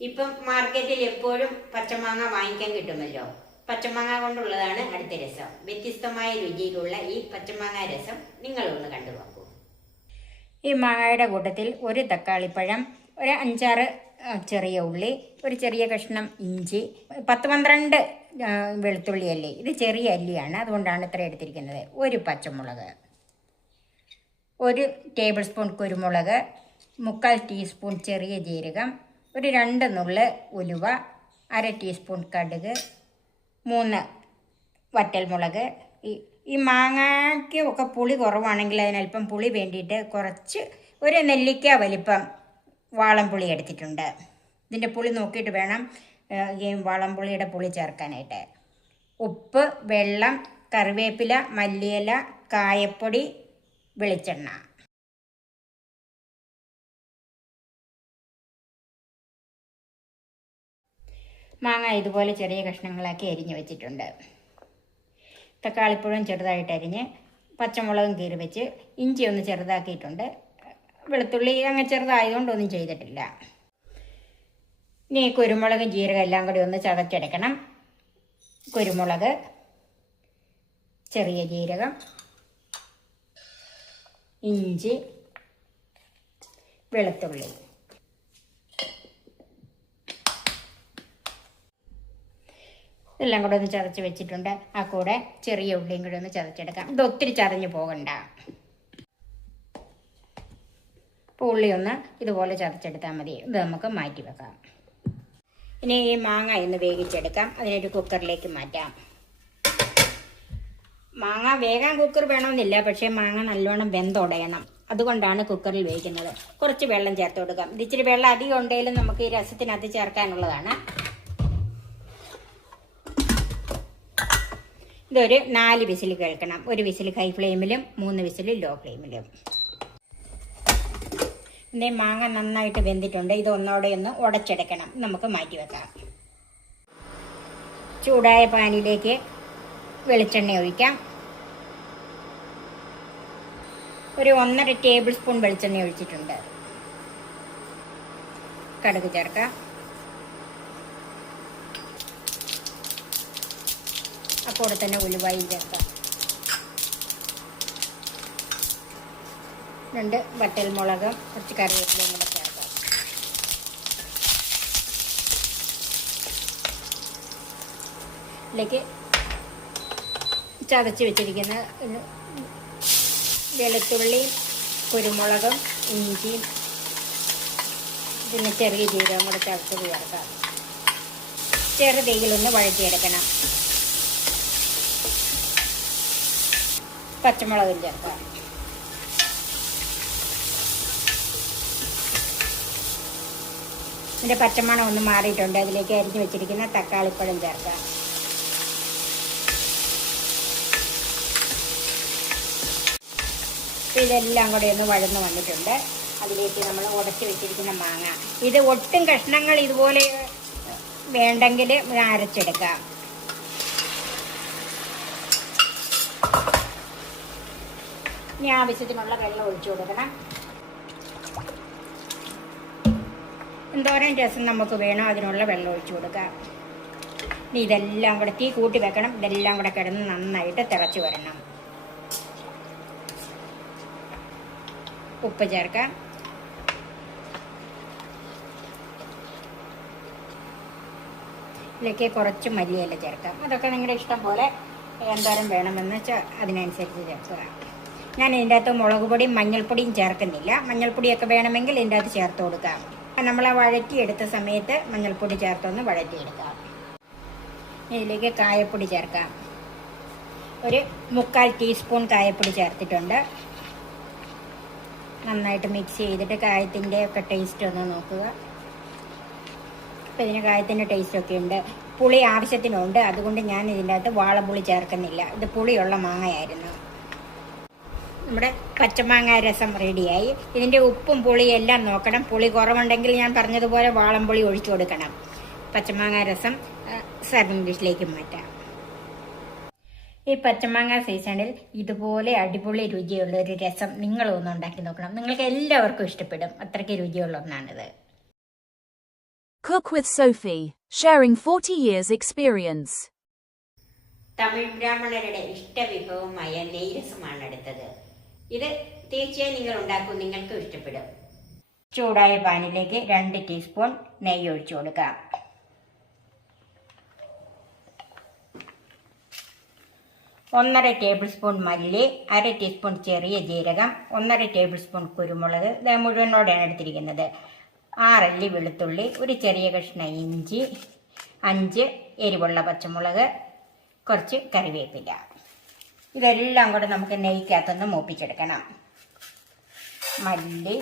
ഇപ്പം മാർക്കറ്റിൽ എപ്പോഴും പച്ചമാങ്ങ വാങ്ങിക്കാൻ കിട്ടുമല്ലോ. പച്ചമാങ്ങ കൊണ്ടുള്ളതാണ് അടുത്ത രസം. വ്യത്യസ്തമായ രുചിയിലുള്ള ഈ പച്ചമാങ്ങ രസം നിങ്ങളൊന്ന് കണ്ടു നോക്കൂ. ഈ മാങ്ങയുടെ കൂട്ടത്തിൽ ഒരു തക്കാളിപ്പഴം, ഒരു 5-6 ചെറിയ ഉള്ളി, ഒരു ചെറിയ കഷ്ണം ഇഞ്ചി, 10-12 വെളുത്തുള്ളി അല്ലി. ഇത് ചെറിയ അല്ലിയാണ്, അതുകൊണ്ടാണ് ഇത്ര എടുത്തിരിക്കുന്നത്. ഒരു പച്ചമുളക്, 1 ടേബിൾ സ്പൂൺ കുരുമുളക്, 3/4 ടീസ്പൂൺ ചെറിയ ജീരകം, ഒരു 2 നുള്ള് ഉലുവ, 1/2 ടീസ്പൂൺ കടുക്, 3 വറ്റൽമുളക്. ഈ മാങ്ങയ്ക്ക് ഒക്കെ പുളി കുറവാണെങ്കിൽ അതിനല്പം പുളി വേണ്ടിയിട്ട് കുറച്ച് ഒരു നെല്ലിക്ക വലിപ്പം വാളംപുളി എടുത്തിട്ടുണ്ട്. ഇതിൻ്റെ പുളി നോക്കിയിട്ട് വേണം ഈ വാളംപുളിയുടെ പുളി ചേർക്കാനായിട്ട്. ഉപ്പ്, വെള്ളം, കറിവേപ്പില, മല്ലിയില, കായപ്പൊടി, വെളിച്ചെണ്ണ. മാങ്ങ ഇതുപോലെ ചെറിയ കഷ്ണങ്ങളാക്കി അരിഞ്ഞു വെച്ചിട്ടുണ്ട്. തക്കാളിപ്പഴം ചെറുതായിട്ട് അരിഞ്ഞ്, പച്ചമുളകും കീറി വെച്ച്, ഇഞ്ചി ഒന്ന് ചെറുതാക്കിയിട്ടുണ്ട്. വെളുത്തുള്ളി അങ്ങ് ചെറുതായതുകൊണ്ട് ഒന്നും ചെയ്തിട്ടില്ല. ഇനി കുരുമുളകും ജീരകം എല്ലാം കൂടി ഒന്ന് ചതച്ചെടുക്കണം. കുരുമുളക്, ചെറിയ ജീരകം, ഇഞ്ചി, വെളുത്തുള്ളി. ഇതെല്ലാം കൂടെ ഒന്ന് ചതച്ച് വെച്ചിട്ടുണ്ട്. ആ കൂടെ ചെറിയ ഉള്ളിയും കൂടെ ഒന്ന് ചതച്ചെടുക്കാം. ഇത് ഒത്തിരി ചതഞ്ഞ് പോകണ്ട. അപ്പോൾ ഉള്ളി ഒന്ന് ഇതുപോലെ ചതച്ചെടുത്താൽ മതി. ഇത് നമുക്ക് മാറ്റി വെക്കാം. ഇനി ഈ മാങ്ങ ഒന്ന് വേവിച്ചെടുക്കാം. അതിനൊരു കുക്കറിലേക്ക് മാറ്റാം. മാങ്ങ വേഗം കുക്കർ വേണമെന്നില്ല, പക്ഷേ മാങ്ങ നല്ലോണം വെന്തുടയണം. അതുകൊണ്ടാണ് കുക്കറിൽ വേവിക്കുന്നത്. കുറച്ച് വെള്ളം ചേർത്ത് കൊടുക്കാം. ഇത് ഇച്ചിരി വെള്ളം അധികം ഉണ്ടെങ്കിലും നമുക്ക് ഈ രസത്തിനകത്ത് ചേർക്കാനുള്ളതാണ്. ഇതൊരു 4 വിസിൽ കേൾക്കണം. 1 വിസിൽ ഹൈ ഫ്ലെയിമിലും 3 വിസിൽ ലോ ഫ്ലെയിമിലും. ഇതേ മാങ്ങ നന്നായിട്ട് വെന്തിട്ടുണ്ട്. ഇത് ഒന്നോടെ ഒന്ന് ഉടച്ചെടുക്കണം. നമുക്ക് മാറ്റി വെക്കാം. ചൂടായ പാനിലേക്ക് വെളിച്ചെണ്ണ ഒഴിക്കാം. ഒരു 1.5 ടേബിൾ സ്പൂൺ വെളിച്ചെണ്ണ ഒഴിച്ചിട്ടുണ്ട്. കടുക് ചേർക്കാം. അപ്പോൾ തന്നെ ഉലുവായും ചേർക്കാം. 2 വറ്റൽമുളകും കുറച്ച് കറിവേപ്പിലയും കൂടെ ചേർക്കാം. ഇതിലേക്ക് ചതച്ച് വെച്ചിരിക്കുന്ന വെളുത്തുള്ളി, കുരുമുളകും ഇഞ്ചിയും പിന്നെ ചെറിയ ജീരകം കൂടെ ചതച്ചത് ചേർക്കാം. ചെറുതീയിലൊന്ന് വഴറ്റിയെടുക്കണം. പച്ചമുളകും ചേർക്കാം. ഇതിൻ്റെ പച്ചമണം ഒന്ന് മാറിയിട്ടുണ്ട്. അതിലേക്ക് അരിഞ്ഞു വെച്ചിരിക്കുന്ന തക്കാളിപ്പഴം ചേർക്കാം. ഇതെല്ലാം കൂടെ ഒന്ന് വഴന്ന് വന്നിട്ടുണ്ട്. അതിലേക്ക് നമ്മൾ ഉടച്ച് വെച്ചിരിക്കുന്ന മാങ്ങ. ഇത് ഒട്ടും കഷ്ണങ്ങൾ ഇതുപോലെ വേണ്ടെങ്കിൽ അരച്ചെടുക്കാം. ഇനി ആവശ്യത്തിനുള്ള വെള്ളം ഒഴിച്ചു കൊടുക്കണം. എന്തോരം രസം നമുക്ക് വേണോ അതിനുള്ള വെള്ളം ഒഴിച്ചു കൊടുക്കാം. ഇനി ഇതെല്ലാം കൂടെ തീ കൂട്ടി വെക്കണം. ഇതെല്ലാം കൂടെ കിടന്ന് നന്നായിട്ട് തിളച്ച് വരണം. ഉപ്പ് ചേർക്കാം. ഇതിലേക്ക് കുറച്ച് മല്ലിയില ചേർക്കാം. അതൊക്കെ നിങ്ങളുടെ ഇഷ്ടം പോലെ എന്തോരം വേണമെന്ന് വെച്ചാൽ അതിനനുസരിച്ച് ചേർക്കുക. ഞാൻ ഇതിൻ്റെ അകത്ത് മുളക് പൊടിയും മഞ്ഞൾപ്പൊടിയും ചേർക്കുന്നില്ല. മഞ്ഞൾപ്പൊടിയൊക്കെ വേണമെങ്കിൽ ഇതിൻ്റെ അകത്ത് ചേർത്ത് കൊടുക്കാം. നമ്മളെ വഴറ്റിയെടുത്ത സമയത്ത് മഞ്ഞൾപ്പൊടി ചേർത്തൊന്ന് വഴറ്റിയെടുക്കാം. ഇതിലേക്ക് കായപ്പൊടി ചേർക്കാം. ഒരു 1/4 ടീസ്പൂൺ കായപ്പൊടി ചേർത്തിട്ടുണ്ട്. നന്നായിട്ട് മിക്സ് ചെയ്തിട്ട് കായത്തിൻ്റെ ഒക്കെ ടേസ്റ്റ് ഒന്ന് നോക്കുക. അപ്പോൾ ഇതിന് കായത്തിൻ്റെ ടേസ്റ്റൊക്കെ ഉണ്ട്. പുളി ആവശ്യത്തിനുണ്ട്, അതുകൊണ്ട് ഞാൻ ഇതിൻ്റെ അകത്ത് വാളംപുളി ചേർക്കുന്നില്ല. ഇത് പുളിയുള്ള മാങ്ങയായിരുന്നു. നമ്മുടെ പച്ചമാങ്ങ രസം റെഡിയായി. ഇതിൻ്റെ ഉപ്പും പുളിയും എല്ലാം നോക്കണം. പുളി കുറവുണ്ടെങ്കിൽ ഞാൻ പറഞ്ഞതുപോലെ വാളംപുളി ഒഴിച്ചു കൊടുക്കണം. പച്ചമാങ്ങ രസം സർവിംഗ് ഡിഷിലേക്ക് മാറ്റാം. ഈ പച്ചമാങ്ങ സീസണിൽ ഇതുപോലെ അടിപൊളി രുചിയുള്ള ഒരു രസം നിങ്ങളൊന്ന് ഉണ്ടാക്കി നോക്കണം. നിങ്ങൾക്ക് എല്ലാവർക്കും ഇഷ്ടപ്പെടും. അത്രയ്ക്ക് രുചിയുള്ള ഒന്നാണിത്. Cook with Sophie, sharing 40 years experience. Tamil ബ്രാഹ്മണരുടെ ഇഷ്ടവിഭവമായ നെയ്രസമാണ് അടുത്തത്. ഇത് തീർച്ചയായും നിങ്ങൾ ഉണ്ടാക്കും, നിങ്ങൾക്കും ഇഷ്ടപ്പെടും. ചൂടായ പാനിലേക്ക് 2 ടീസ്പൂൺ നെയ്യ് ഒഴിച്ചു കൊടുക്കാം. 1/2 ടേബിൾ സ്പൂൺ മല്ലി, 1/2 ടീസ്പൂൺ ചെറിയ ജീരകം, 1/2 ടേബിൾ സ്പൂൺ കുരുമുളക്, ഇത് മുഴുവനോടെയാണ് എടുത്തിരിക്കുന്നത്, 6 അല്ലി വെളുത്തുള്ളി, ഒരു ചെറിയ കഷ്ണം ഇഞ്ചി, 5 എരിവുള്ള പച്ചമുളക്, കുറച്ച് കറിവേപ്പില. ഇതെല്ലാം കൂടെ നമുക്ക് നെയ്ക്കകത്തൊന്ന് മൂപ്പിച്ചെടുക്കണം. മല്ലി,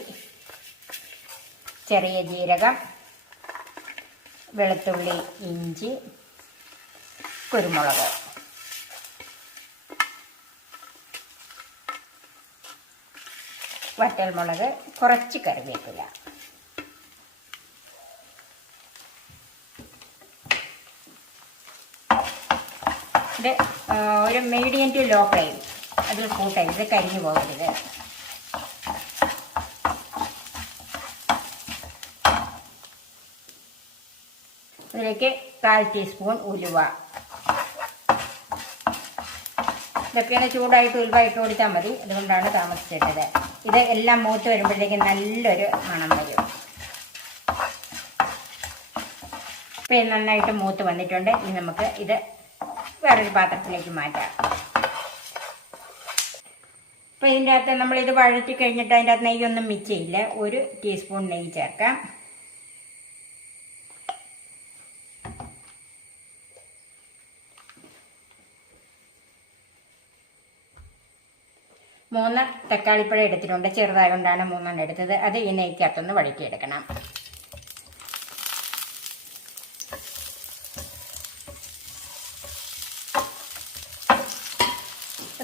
ചെറിയ ജീരകം, വെളുത്തുള്ളി, ഇഞ്ചി, കുരുമുളക്, വറ്റൽമുളക്, കുറച്ച് കറിവേപ്പില. ഇത് ഒരു മീഡിയം ടു ലോ ഫ്ലെയിം അതിൽ കൂട്ടരുത്, കരിഞ്ഞു പോകരുത്. ഇതിലേക്ക് 1/4 ടീസ്പൂൺ ഉലുവ. ഇതൊക്കെയാണ് ചൂടായിട്ട് ഉലുവ ഇട്ട് കൊടുത്താൽ മതി, അതുകൊണ്ടാണ് താമസിച്ചിട്ടത്. ഇത് എല്ലാം മൂത്ത് വരുമ്പോഴത്തേക്ക് നല്ലൊരു മണം വരും. ഇപ്പം നന്നായിട്ട് മൂത്ത് വന്നിട്ടുണ്ട്. ഇനി നമുക്ക് ഇത് വേറൊരു പാത്രത്തിലേക്ക് മാറ്റാം. അപ്പോൾ ഇതിൻ്റെ അകത്ത് നമ്മളിത് വഴറ്റി കഴിഞ്ഞിട്ട് അതിൻ്റെ അകത്ത് നെയ്യൊന്നും മിക്സ് ചെയ്യില്ല. 1 ടീസ്പൂൺ നെയ്യ് ചേർക്കാം. മൂന്ന് തക്കാളിപ്പഴം എടുത്തിട്ടുണ്ട്, ചെറുതായതുകൊണ്ടാണ് 3 എടുത്തത്. അത് ഈ നെയ്ക്കകത്തൊന്ന് വഴറ്റിയെടുക്കണം.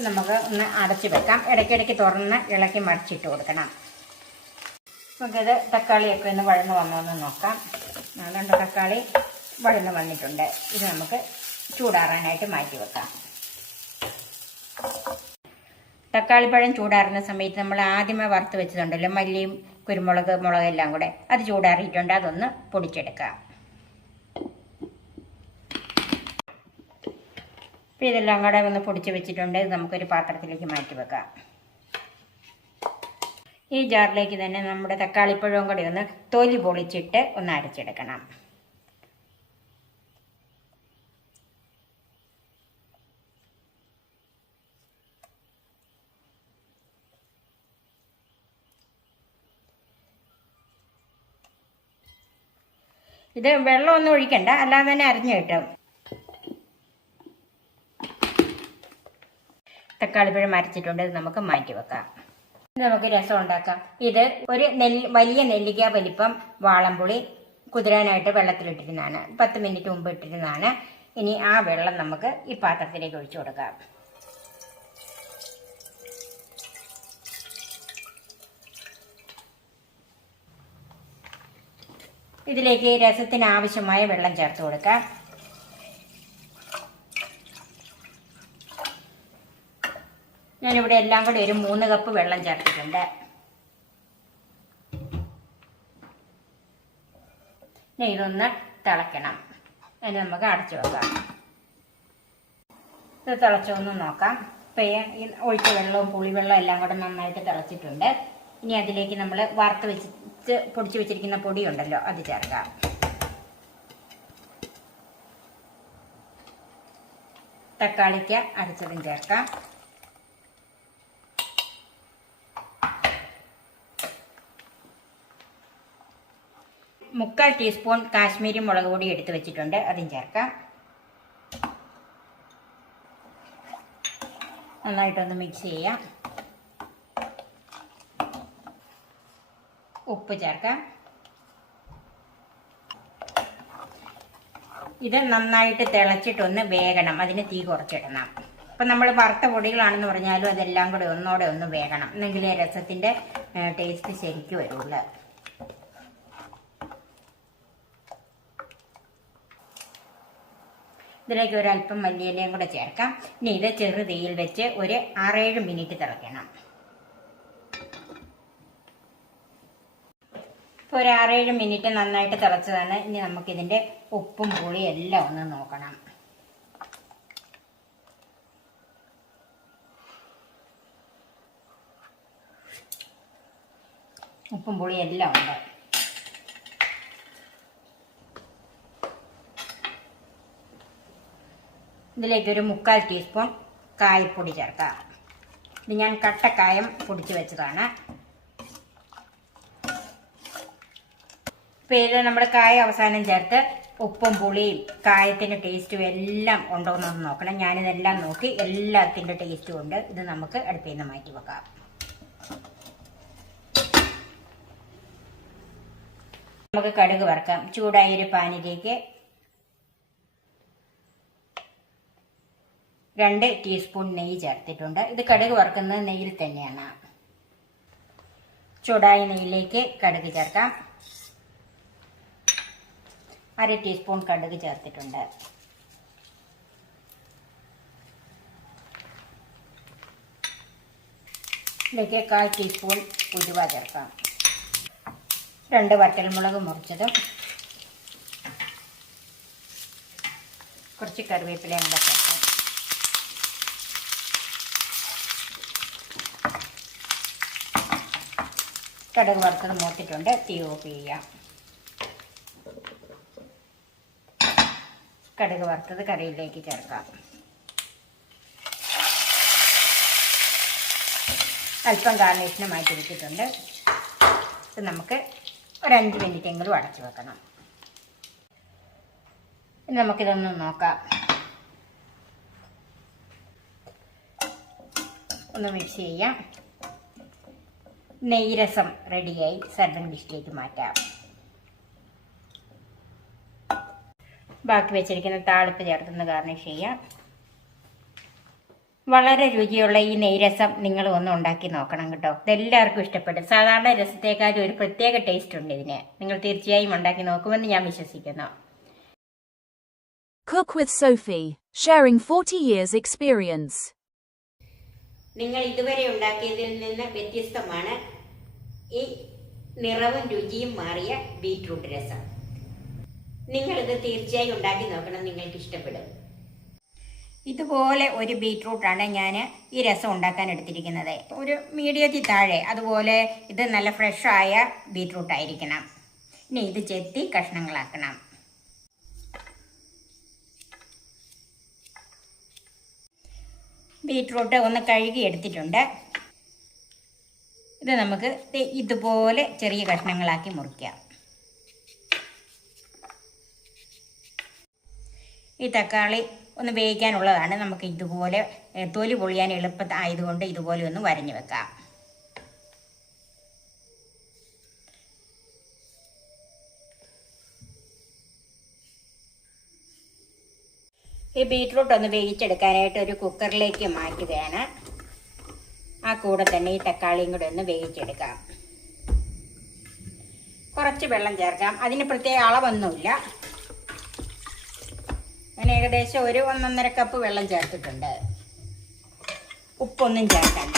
നമുക്ക് ഒന്ന് അടച്ചു വെക്കാം. ഇടയ്ക്കിടയ്ക്ക് തുറന്ന് ഇളക്കി മറിച്ചിട്ട് കൊടുക്കണം. നമുക്കിത് തക്കാളിയൊക്കെ ഒന്ന് വഴന്ന് വന്നോന്ന് നോക്കാം. അതുകൊണ്ട് തക്കാളി വഴന്ന് വന്നിട്ടുണ്ട്. ഇത് നമുക്ക് ചൂടാറാനായിട്ട് മാറ്റി വെക്കാം. തക്കാളിപ്പഴം ചൂടാറുന്ന സമയത്ത് നമ്മൾ ആദ്യമേ വറുത്ത് വെച്ചതുണ്ടല്ലോ, മല്ലിയും കുരുമുളക്, മുളകെല്ലാം കൂടെ, അത് ചൂടാറിയിട്ടുണ്ട്. അതൊന്ന് പൊടിച്ചെടുക്കാം. അപ്പോൾ ഇതെല്ലാം കൂടെ ഒന്ന് പൊടിച്ച് വെച്ചിട്ടുണ്ട്. ഇത് നമുക്കൊരു പാത്രത്തിലേക്ക് മാറ്റി വെക്കാം. ഈ ജാറിലേക്ക് തന്നെ നമ്മുടെ തക്കാളിപ്പഴവും കൂടെ ഒന്ന് തൊലി പൊളിച്ചിട്ട് ഒന്ന് അരച്ചെടുക്കണം. ഇത് വെള്ളമൊന്നും ഒഴിക്കണ്ട, അല്ലാതെ തന്നെ അരിഞ്ഞു കിട്ടും. തക്കാളിപ്പഴം അരച്ചിട്ടുണ്ട്. ഇത് നമുക്ക് മാറ്റി വെക്കാം. നമുക്ക് രസം ഉണ്ടാക്കാം. ഇത് ഒരു വലിയ നെല്ലിക്ക വലിപ്പം വാളംപുളി കുതിരാനായിട്ട് വെള്ളത്തിലിട്ടിരുന്നതാണ്. 10 മിനിറ്റ് മുമ്പ് ഇട്ടിരുന്നതാണ്. ഇനി ആ വെള്ളം നമുക്ക് ഈ പാത്രത്തിലേക്ക് ഒഴിച്ചു കൊടുക്കാം. ഇതിലേക്ക് രസത്തിന് ആവശ്യമായ വെള്ളം ചേർത്ത് കൊടുക്കാം. ഞാനിവിടെ എല്ലാം കൂടി ഒരു 3 കപ്പ് വെള്ളം ചേർത്തിട്ടുണ്ട്. ഇനി ഇതൊന്ന് തിളയ്ക്കണം. അതിന് നമുക്ക് അടച്ചു വെക്കാം. ഇത് തിളച്ചൊന്ന് നോക്കാം. ഇപ്പം ഈ ഒഴിച്ച വെള്ളവും പുളിവെള്ളവും എല്ലാം കൂടെ നന്നായിട്ട് തിളച്ചിട്ടുണ്ട്. ഇനി അതിലേക്ക് നമ്മൾ വറുത്ത് വെച്ച് പൊടിച്ച് വെച്ചിരിക്കുന്ന പൊടി ഉണ്ടല്ലോ, അത് ചേർക്കാം. തക്കാളിക്ക് അരച്ചതും ചേർക്കാം. മുക്കാൽ ടീസ്പൂൺ കാശ്മീരി മുളക് പൊടി എടുത്ത് വെച്ചിട്ടുണ്ട്, അതും ചേർക്കാം. നന്നായിട്ടൊന്ന് മിക്സ് ചെയ്യാം. ഉപ്പ് ചേർക്കാം. ഇത് നന്നായിട്ട് തിളച്ചിട്ടൊന്ന് വേകണം. അതിന് തീ കുറച്ചിടണം. അപ്പം നമ്മൾ വറുത്ത പൊടികളാണെന്ന് പറഞ്ഞാലും അതെല്ലാം കൂടെ ഒന്നോടെ ഒന്ന് വേകണം, എന്നെങ്കിലേ രസത്തിൻ്റെ ടേസ്റ്റ് ശരിക്കും വരുള്ളൂ. ഇതിലേക്ക് ഒരല്പം മല്ലിയിലയും കൂടെ ചേർക്കാം. ഇനി ഇത് ചെറു തീയിൽ വെച്ച് ഒരു 6-7 മിനിറ്റ് തിളയ്ക്കണം. ഇപ്പോൾ ഒരു 6-7 മിനിറ്റ് നന്നായിട്ട് തിളച്ചതാണ്. ഇനി നമുക്കിതിൻ്റെ ഉപ്പും പുളിയും എല്ലാം ഒന്ന് നോക്കണം. ഉപ്പും പുളിയും എല്ലാം ഉണ്ട്. ഇതിലേക്ക് ഒരു 3/4 ടീസ്പൂൺ കായപ്പൊടി ചേർക്കാം. ഇത് ഞാൻ കട്ടക്കായം പൊടിച്ച് വെച്ചതാണ്. ഇപ്പോൾ ഇത് നമ്മുടെ കായ അവസാനം ചേർത്ത് ഉപ്പും പുളിയും കായത്തിൻ്റെ ടേസ്റ്റും എല്ലാം ഉണ്ടോ എന്നൊന്ന് നോക്കണം. ഞാനിതെല്ലാം നോക്കി എല്ലാത്തിൻ്റെ ടേസ്റ്റും ഉണ്ട്. ഇത് നമുക്ക് അടുപ്പിൽ നിന്ന് മാറ്റി വെക്കാം. നമുക്ക് കടുക് വറുക്കാം. ചൂടായ ഒരു പാനിലേക്ക് 2 ടീസ്പൂൺ നെയ്യ് ചേർത്തിട്ടുണ്ട്. ഇത് കടുക് വറുക്കുന്നത് നെയ്യിൽ തന്നെയാണ്. ചൂടായ നെയ്യിലേക്ക് കടുക് ചേർക്കാം. 1/2 ടീസ്പൂൺ കടുക് ചേർത്തിട്ടുണ്ട്. ഇതിലേക്ക് 1/4 ടീസ്പൂൺ ഉലുവ ചേർക്കാം. 2 വറ്റൽമുളക് മുറിച്ചതും കുറച്ച് കറിവേപ്പിലയും കൂടെ ചേർക്കാം. കടുക് വറുത്തത് മൂത്തിട്ടുണ്ട്. തീ ഓഫ് ചെയ്യാം. കടുക് വറുത്തത് കറിയിലേക്ക് ചേർക്കാം. അല്പം ഗാർണിഷിന് മാറ്റി വെച്ചിട്ടുണ്ട്. ഇത് നമുക്ക് ഒരു 5 മിനിറ്റെങ്കിലും അടച്ചു വെക്കണം. ഇനി നമുക്കിതൊന്ന് നോക്കാം. ഒന്ന് മിക്സ് ചെയ്യാം. നെയ്രസം റെഡിയായി. സർവിംഗ് ഡിഷിലേക്ക് മാറ്റാം. ബാക്കി വെച്ചിരിക്കുന്ന താളിപ്പ് ചേർത്തൊന്ന് ഗാർണിഷ് ചെയ്യാം. വളരെ രുചിയുള്ള ഈ നെയ്രസം നിങ്ങൾ ഒന്ന് ഉണ്ടാക്കി നോക്കണം കേട്ടോ. ഇതെല്ലാവർക്കും ഇഷ്ടപ്പെടും. സാധാരണ രസത്തേക്കാളും ഒരു പ്രത്യേക ടേസ്റ്റ് ഉണ്ട് ഇതിന്. നിങ്ങൾ തീർച്ചയായും ഉണ്ടാക്കി നോക്കുമെന്ന് ഞാൻ വിശ്വസിക്കുന്നു. Cook with Sophie, sharing 40 years experience. നിങ്ങൾ ഇതുവരെ ഉണ്ടാക്കിയതിൽ നിന്ന് വ്യത്യസ്തമാണ് ഈ നിറവും രുചിയും മാറിയ ബീറ്റ്റൂട്ട് രസം. നിങ്ങളിത് തീർച്ചയായും ഉണ്ടാക്കി നോക്കണം. നിങ്ങൾക്ക് ഇഷ്ടപ്പെടും. ഇതുപോലെ ഒരു ബീറ്റ്റൂട്ടാണ് ഞാൻ ഈ രസം ഉണ്ടാക്കാൻ എടുത്തിരിക്കുന്നത്. ഒരു മീഡിയത്തിൽ താഴെ. അതുപോലെ ഇത് നല്ല ഫ്രഷായ ബീറ്റ്റൂട്ടായിരിക്കണം. ഇനി ഇത് ചെത്തി കഷ്ണങ്ങളാക്കണം. ബീറ്റ്റൂട്ട് ഒന്ന് കഴുകി എടുത്തിട്ടുണ്ട്. ഇത് നമുക്ക് ഇതുപോലെ ചെറിയ കഷ്ണങ്ങളാക്കി മുറിക്കാം. ഈ തക്കാളി ഒന്ന് വേവിക്കാനുള്ളതാണ്. നമുക്ക് ഇതുപോലെ തൊലി പൊളിയാൻ എളുപ്പമായതുകൊണ്ട് ഇതുപോലെ ഒന്ന് വരഞ്ഞു വെക്കാം. ഈ ബീറ്റ്റൂട്ട് ഒന്ന് വേവിച്ചെടുക്കാനായിട്ട് ഒരു കുക്കറിലേക്ക് മാറ്റുകയാണ്. ആ കൂടെ തന്നെ ഈ തക്കാളിയും കൂടെ ഒന്ന് വേവിച്ചെടുക്കാം. കുറച്ച് വെള്ളം ചേർക്കാം. അതിന് പ്രത്യേക അളവൊന്നുമില്ല. ഞാൻ ഏകദേശം ഒരു 1.5 കപ്പ് വെള്ളം ചേർത്തിട്ടുണ്ട്. ഉപ്പൊന്നും ചേർക്കണ്ട.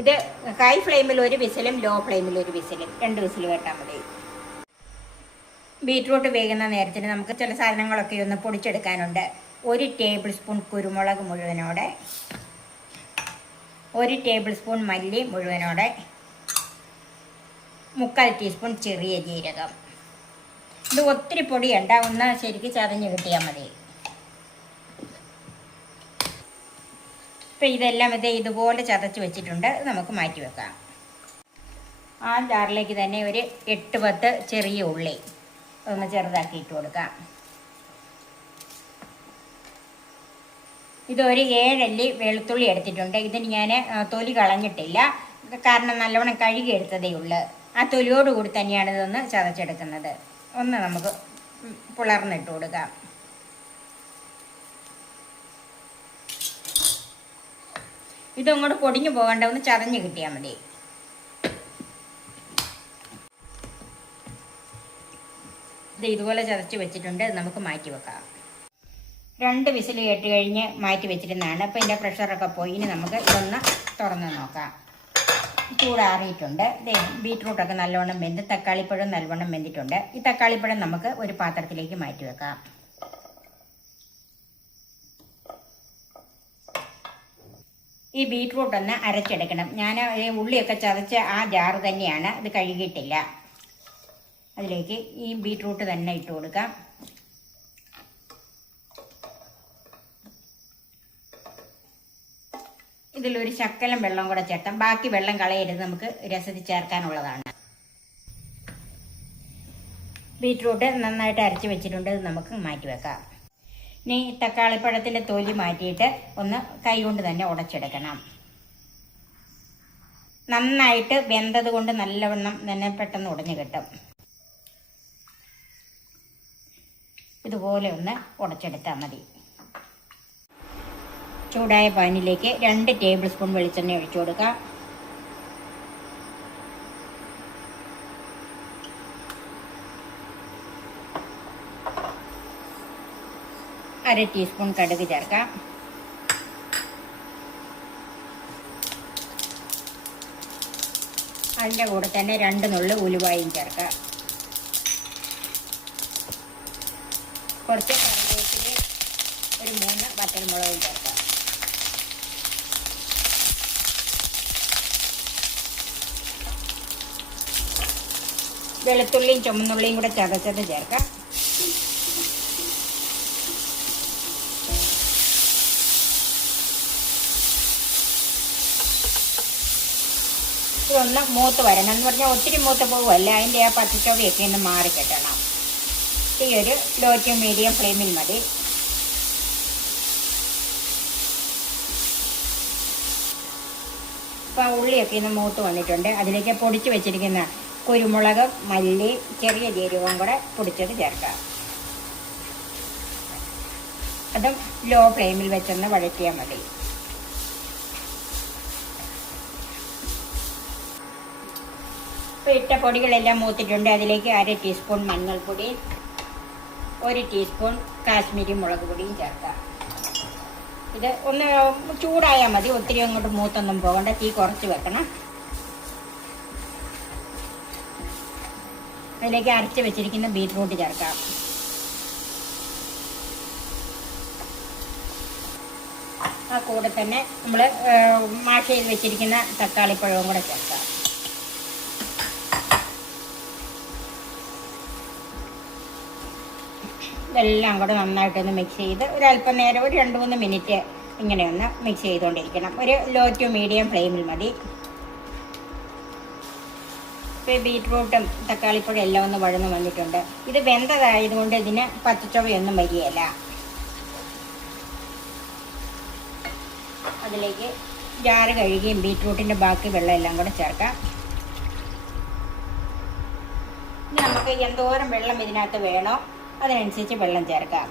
ഇത് ഹൈ ഫ്ലെയിമിൽ ഒരു വിസിലും ലോ ഫ്ലെയിമിൽ ഒരു വിസിലും 2 വിസിൽ കേട്ടാൽ മതി. ബീറ്റ്റൂട്ട് വേകുന്ന നേരത്തിന് നമുക്ക് ചില സാധനങ്ങളൊക്കെ ഒന്ന് പൊടിച്ചെടുക്കാനുണ്ട്. 1 ടേബിൾ സ്പൂൺ കുരുമുളക് മുഴുവനോടെ, 1 ടേബിൾ സ്പൂൺ മല്ലി മുഴുവനോടെ, 3/4 ടീസ്പൂൺ ചെറിയ ജീരകം. ഇത് ഒത്തിരി പൊടിയണ്ട, ഒന്ന് ശരിക്കും ചതഞ്ഞ് കിട്ടിയാൽ മതി. ഇപ്പം ഇതെല്ലാം ഇതുപോലെ ചതച്ച് വെച്ചിട്ടുണ്ട്. നമുക്ക് മാറ്റി വെക്കാം. ആ ജാറിലേക്ക് തന്നെ ഒരു 8-10 ചെറിയ ഉള്ളി ഒന്ന് ചെറുതാക്കി ഇട്ട് കൊടുക്കാം. ഇതൊരു 7 അല്ലി വെളുത്തുള്ളി എടുത്തിട്ടുണ്ട്. ഇതിന് ഞാൻ തൊലി കളഞ്ഞിട്ടില്ല, കാരണം നല്ലവണ്ണം കഴുകി എടുത്തതേ ഉള്ളൂ. ആ തൊലിയോടുകൂടി തന്നെയാണ് ഇതൊന്ന് ചതച്ചെടുക്കുന്നത്. ഒന്ന് നമുക്ക് പുളർന്നിട്ട് കൊടുക്കാം. ഇതങ്ങോട്ട് പൊടിഞ്ഞു പോകണ്ട, ഒന്ന് ചതഞ്ഞ് കിട്ടിയാൽ മതി. ഇത് ഇതുപോലെ ചതച്ച് വെച്ചിട്ടുണ്ട്. നമുക്ക് മാറ്റി വെക്കാം. 2 വിസിൽ കേട്ട് കഴിഞ്ഞ് മാറ്റി വെച്ചിരുന്നതാണ്. അപ്പോൾ ഇതിൻ്റെ പ്രഷറൊക്കെ പോയി. ഇനി നമുക്ക് ഇതൊന്ന് തുറന്ന് നോക്കാം. ചൂടാറിയിട്ടുണ്ട്. ബീറ്റ്റൂട്ടൊക്കെ നല്ലവണ്ണം വെന്ത്, തക്കാളിപ്പഴം നല്ലവണ്ണം വെന്തിട്ടുണ്ട്. ഈ തക്കാളിപ്പഴം നമുക്ക് ഒരു പാത്രത്തിലേക്ക് മാറ്റി വെക്കാം. ഈ ബീറ്റ്റൂട്ട് ഒന്ന് അരച്ചെടുക്കണം. ഞാൻ ഉള്ളിയൊക്കെ ചതച്ച് ആ ജാറ് തന്നെയാണ്, ഇത് കഴുകിയിട്ടില്ല. അതിലേക്ക് ഈ ബീറ്റ്റൂട്ട് തന്നെ ഇട്ട് കൊടുക്കാം. ഇതിലൊരു ശകലം വെള്ളം കൂടെ ചേർത്താം. ബാക്കി വെള്ളം കളയരുത്, നമുക്ക് രസത്തിൽ ചേർക്കാനുള്ളതാണ്. ബീറ്റ്റൂട്ട് നന്നായിട്ട് അരച്ച് വെച്ചിട്ടുണ്ട്. ഇത് നമുക്ക് മാറ്റി വെക്കാം. ഇനി തക്കാളിപ്പഴത്തിൻ്റെ തൊലി മാറ്റിയിട്ട് ഒന്ന് കൈ കൊണ്ട് തന്നെ ഉടച്ചെടുക്കണം. നന്നായിട്ട് വെന്തത് കൊണ്ട് നല്ലവണ്ണം തന്നെ പെട്ടെന്ന് ഉടഞ്ഞു കിട്ടും. ഇതുപോലെ ഒന്ന് ഉടച്ചെടുത്താൽ മതി. ചൂടായ പാനിലേക്ക് 2 ടേബിൾ സ്പൂൺ വെളിച്ചെണ്ണ ഒഴിച്ചു കൊടുക്കാം. അര ടീസ്പൂൺ കടുക് ചേർക്കാം. അതിൻ്റെ കൂടെ തന്നെ 2 നുള്ളി ഉലുവായും ചേർക്കാം. കുറച്ച് കറിവേപ്പില, ഒരു 3 വറ്റൽമുളകും ചേർക്കാം. വെളുത്തുള്ളിയും ചുമന്നുള്ളിയും കൂടെ ചതച്ചത് ചേർക്കാം. ഇതൊന്ന് മൂത്ത് വരണം. എന്ന് പറഞ്ഞാൽ ഒത്തിരി മൂത്ത് പോകുമല്ല, അതിൻ്റെ ആ പച്ചച്ചോവയൊക്കെ ഒന്ന് മാറിക്കിട്ടണം. ഈ ഒരു ലോ ടു മീഡിയം ഫ്ലെയിമിൽ മതി. ഇപ്പോൾ ഉള്ളിയൊക്കെ ഇന്ന് മൂത്ത് വന്നിട്ടുണ്ട്. അതിലേക്ക് പൊടിച്ച് വെച്ചിരിക്കുന്ന കുരുമുളക്, മല്ലി, ചെറിയ ജീരകവും കൂടെ പൊടിച്ചത് ചേർക്കാം. അതും ലോ ഫ്ലെയിമിൽ വെച്ചൊന്ന് വഴറ്റിയാൽ മതി. ഇപ്പോൾ ഇട്ട പൊടികളെല്ലാം മൂത്തിട്ടുണ്ട്. അതിലേക്ക് അര ടീസ്പൂൺ മഞ്ഞൾപ്പൊടി, 1 ടീസ്പൂൺ കാശ്മീരി മുളക് പൊടിയും ചേർക്കാം. ഇത് ഒന്ന് ചൂടായാൽ മതി, ഒത്തിരി അങ്ങോട്ട് മൂത്തൊന്നും പോകണ്ട. തീ കുറച്ച് വെക്കണം. അതിലേക്ക് അരച്ച് വെച്ചിരിക്കുന്ന ബീറ്റ്റൂട്ട് ചേർക്കാം. ആ കൂടെ തന്നെ നമ്മൾ മാഷ് ചെയ്ത് വെച്ചിരിക്കുന്ന തക്കാളിപ്പഴവും കൂടെ ചേർക്കാം. ഇതെല്ലാം കൂടെ നന്നായിട്ടൊന്ന് മിക്സ് ചെയ്ത് ഒരല്പം നേരം, ഒരു 2-3 മിനിറ്റ് ഇങ്ങനെ ഒന്ന് മിക്സ് ചെയ്തുകൊണ്ടിരിക്കണം. ഒരു ലോ ടു മീഡിയം ഫ്ലെയിമിൽ മതി. ഇപ്പോൾ ബീറ്റ്റൂട്ടും തക്കാളിപ്പഴം എല്ലാം ഒന്ന് വഴന്ന് വന്നിട്ടുണ്ട്. ഇത് വെന്തതായതുകൊണ്ട് ഇതിന് പച്ചച്ചൊവയൊന്നും വരികയില്ല. അതിലേക്ക് ജാറ് കഴുകിയും ബീറ്റ്റൂട്ടിൻ്റെ ബാക്കി വെള്ളം എല്ലാം കൂടെ ചേർക്കാം. ഇനി നമുക്ക് എന്തോരം വെള്ളം ഇതിനകത്ത് വേണോ അതിനനുസരിച്ച് വെള്ളം ചേർക്കാം.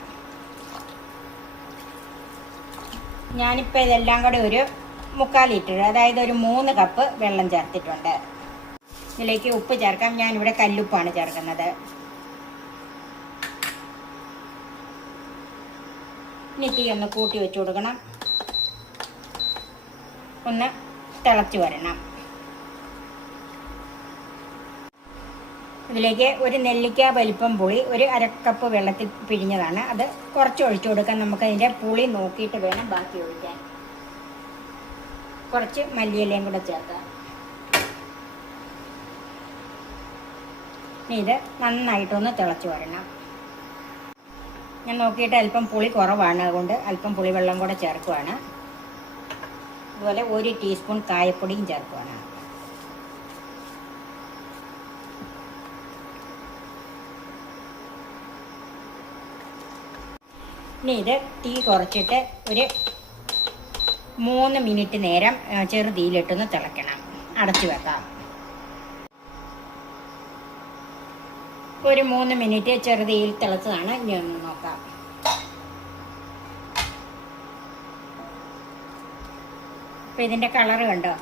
ഞാനിപ്പോൾ ഇതെല്ലാം കൂടെ ഒരു 3/4 ലിറ്റർ, അതായത് ഒരു 3 കപ്പ് വെള്ളം ചേർത്തിട്ടുണ്ട്. ഇതിലേക്ക് ഉപ്പ് ചേർക്കാം. ഞാനിവിടെ കല്ലുപ്പാണ് ചേർക്കുന്നത്. ഇനി തീ ഒന്ന് കൂട്ടി വെച്ച് കൊടുക്കണം. ഒന്ന് തിളച്ച് വരണം. ഇതിലേക്ക് ഒരു നെല്ലിക്ക വലിപ്പം പുളി, ഒരു 1/2 കപ്പ് വെള്ളത്തിൽ പിഴിഞ്ഞതാണ്. അത് കുറച്ച് ഒഴിച്ചു കൊടുക്കാൻ. നമുക്കതിൻ്റെ പുളി നോക്കിയിട്ട് വേണം ബാക്കി ഒഴിക്കാൻ. കുറച്ച് മല്ലിയിലയും കൂടെ ചേർക്കാം. ഇത് നന്നായിട്ടൊന്ന് തിളച്ച് വരണം. ഞാൻ നോക്കിയിട്ട് അല്പം പുളി കുറവാണ്, അതുകൊണ്ട് അല്പം പുളിവെള്ളം കൂടെ ചേർക്കുവാണ്. അതുപോലെ 1 ടീസ്പൂൺ കായപ്പൊടിയും ചേർക്കുവാണ്. ഇനി ഇത് തീ കുറച്ചിട്ട് ഒരു 3 മിനിറ്റ് നേരം ചെറുതീയിലിട്ടൊന്ന് തിളയ്ക്കണം. അടച്ചു വെക്കാം. ഒരു 3 മിനിറ്റ് ചെറുതീയിൽ തിളച്ചതാണ്. ഇനി ഒന്ന് നോക്കാം. അപ്പം ഇതിൻ്റെ കളറ് കണ്ടോ?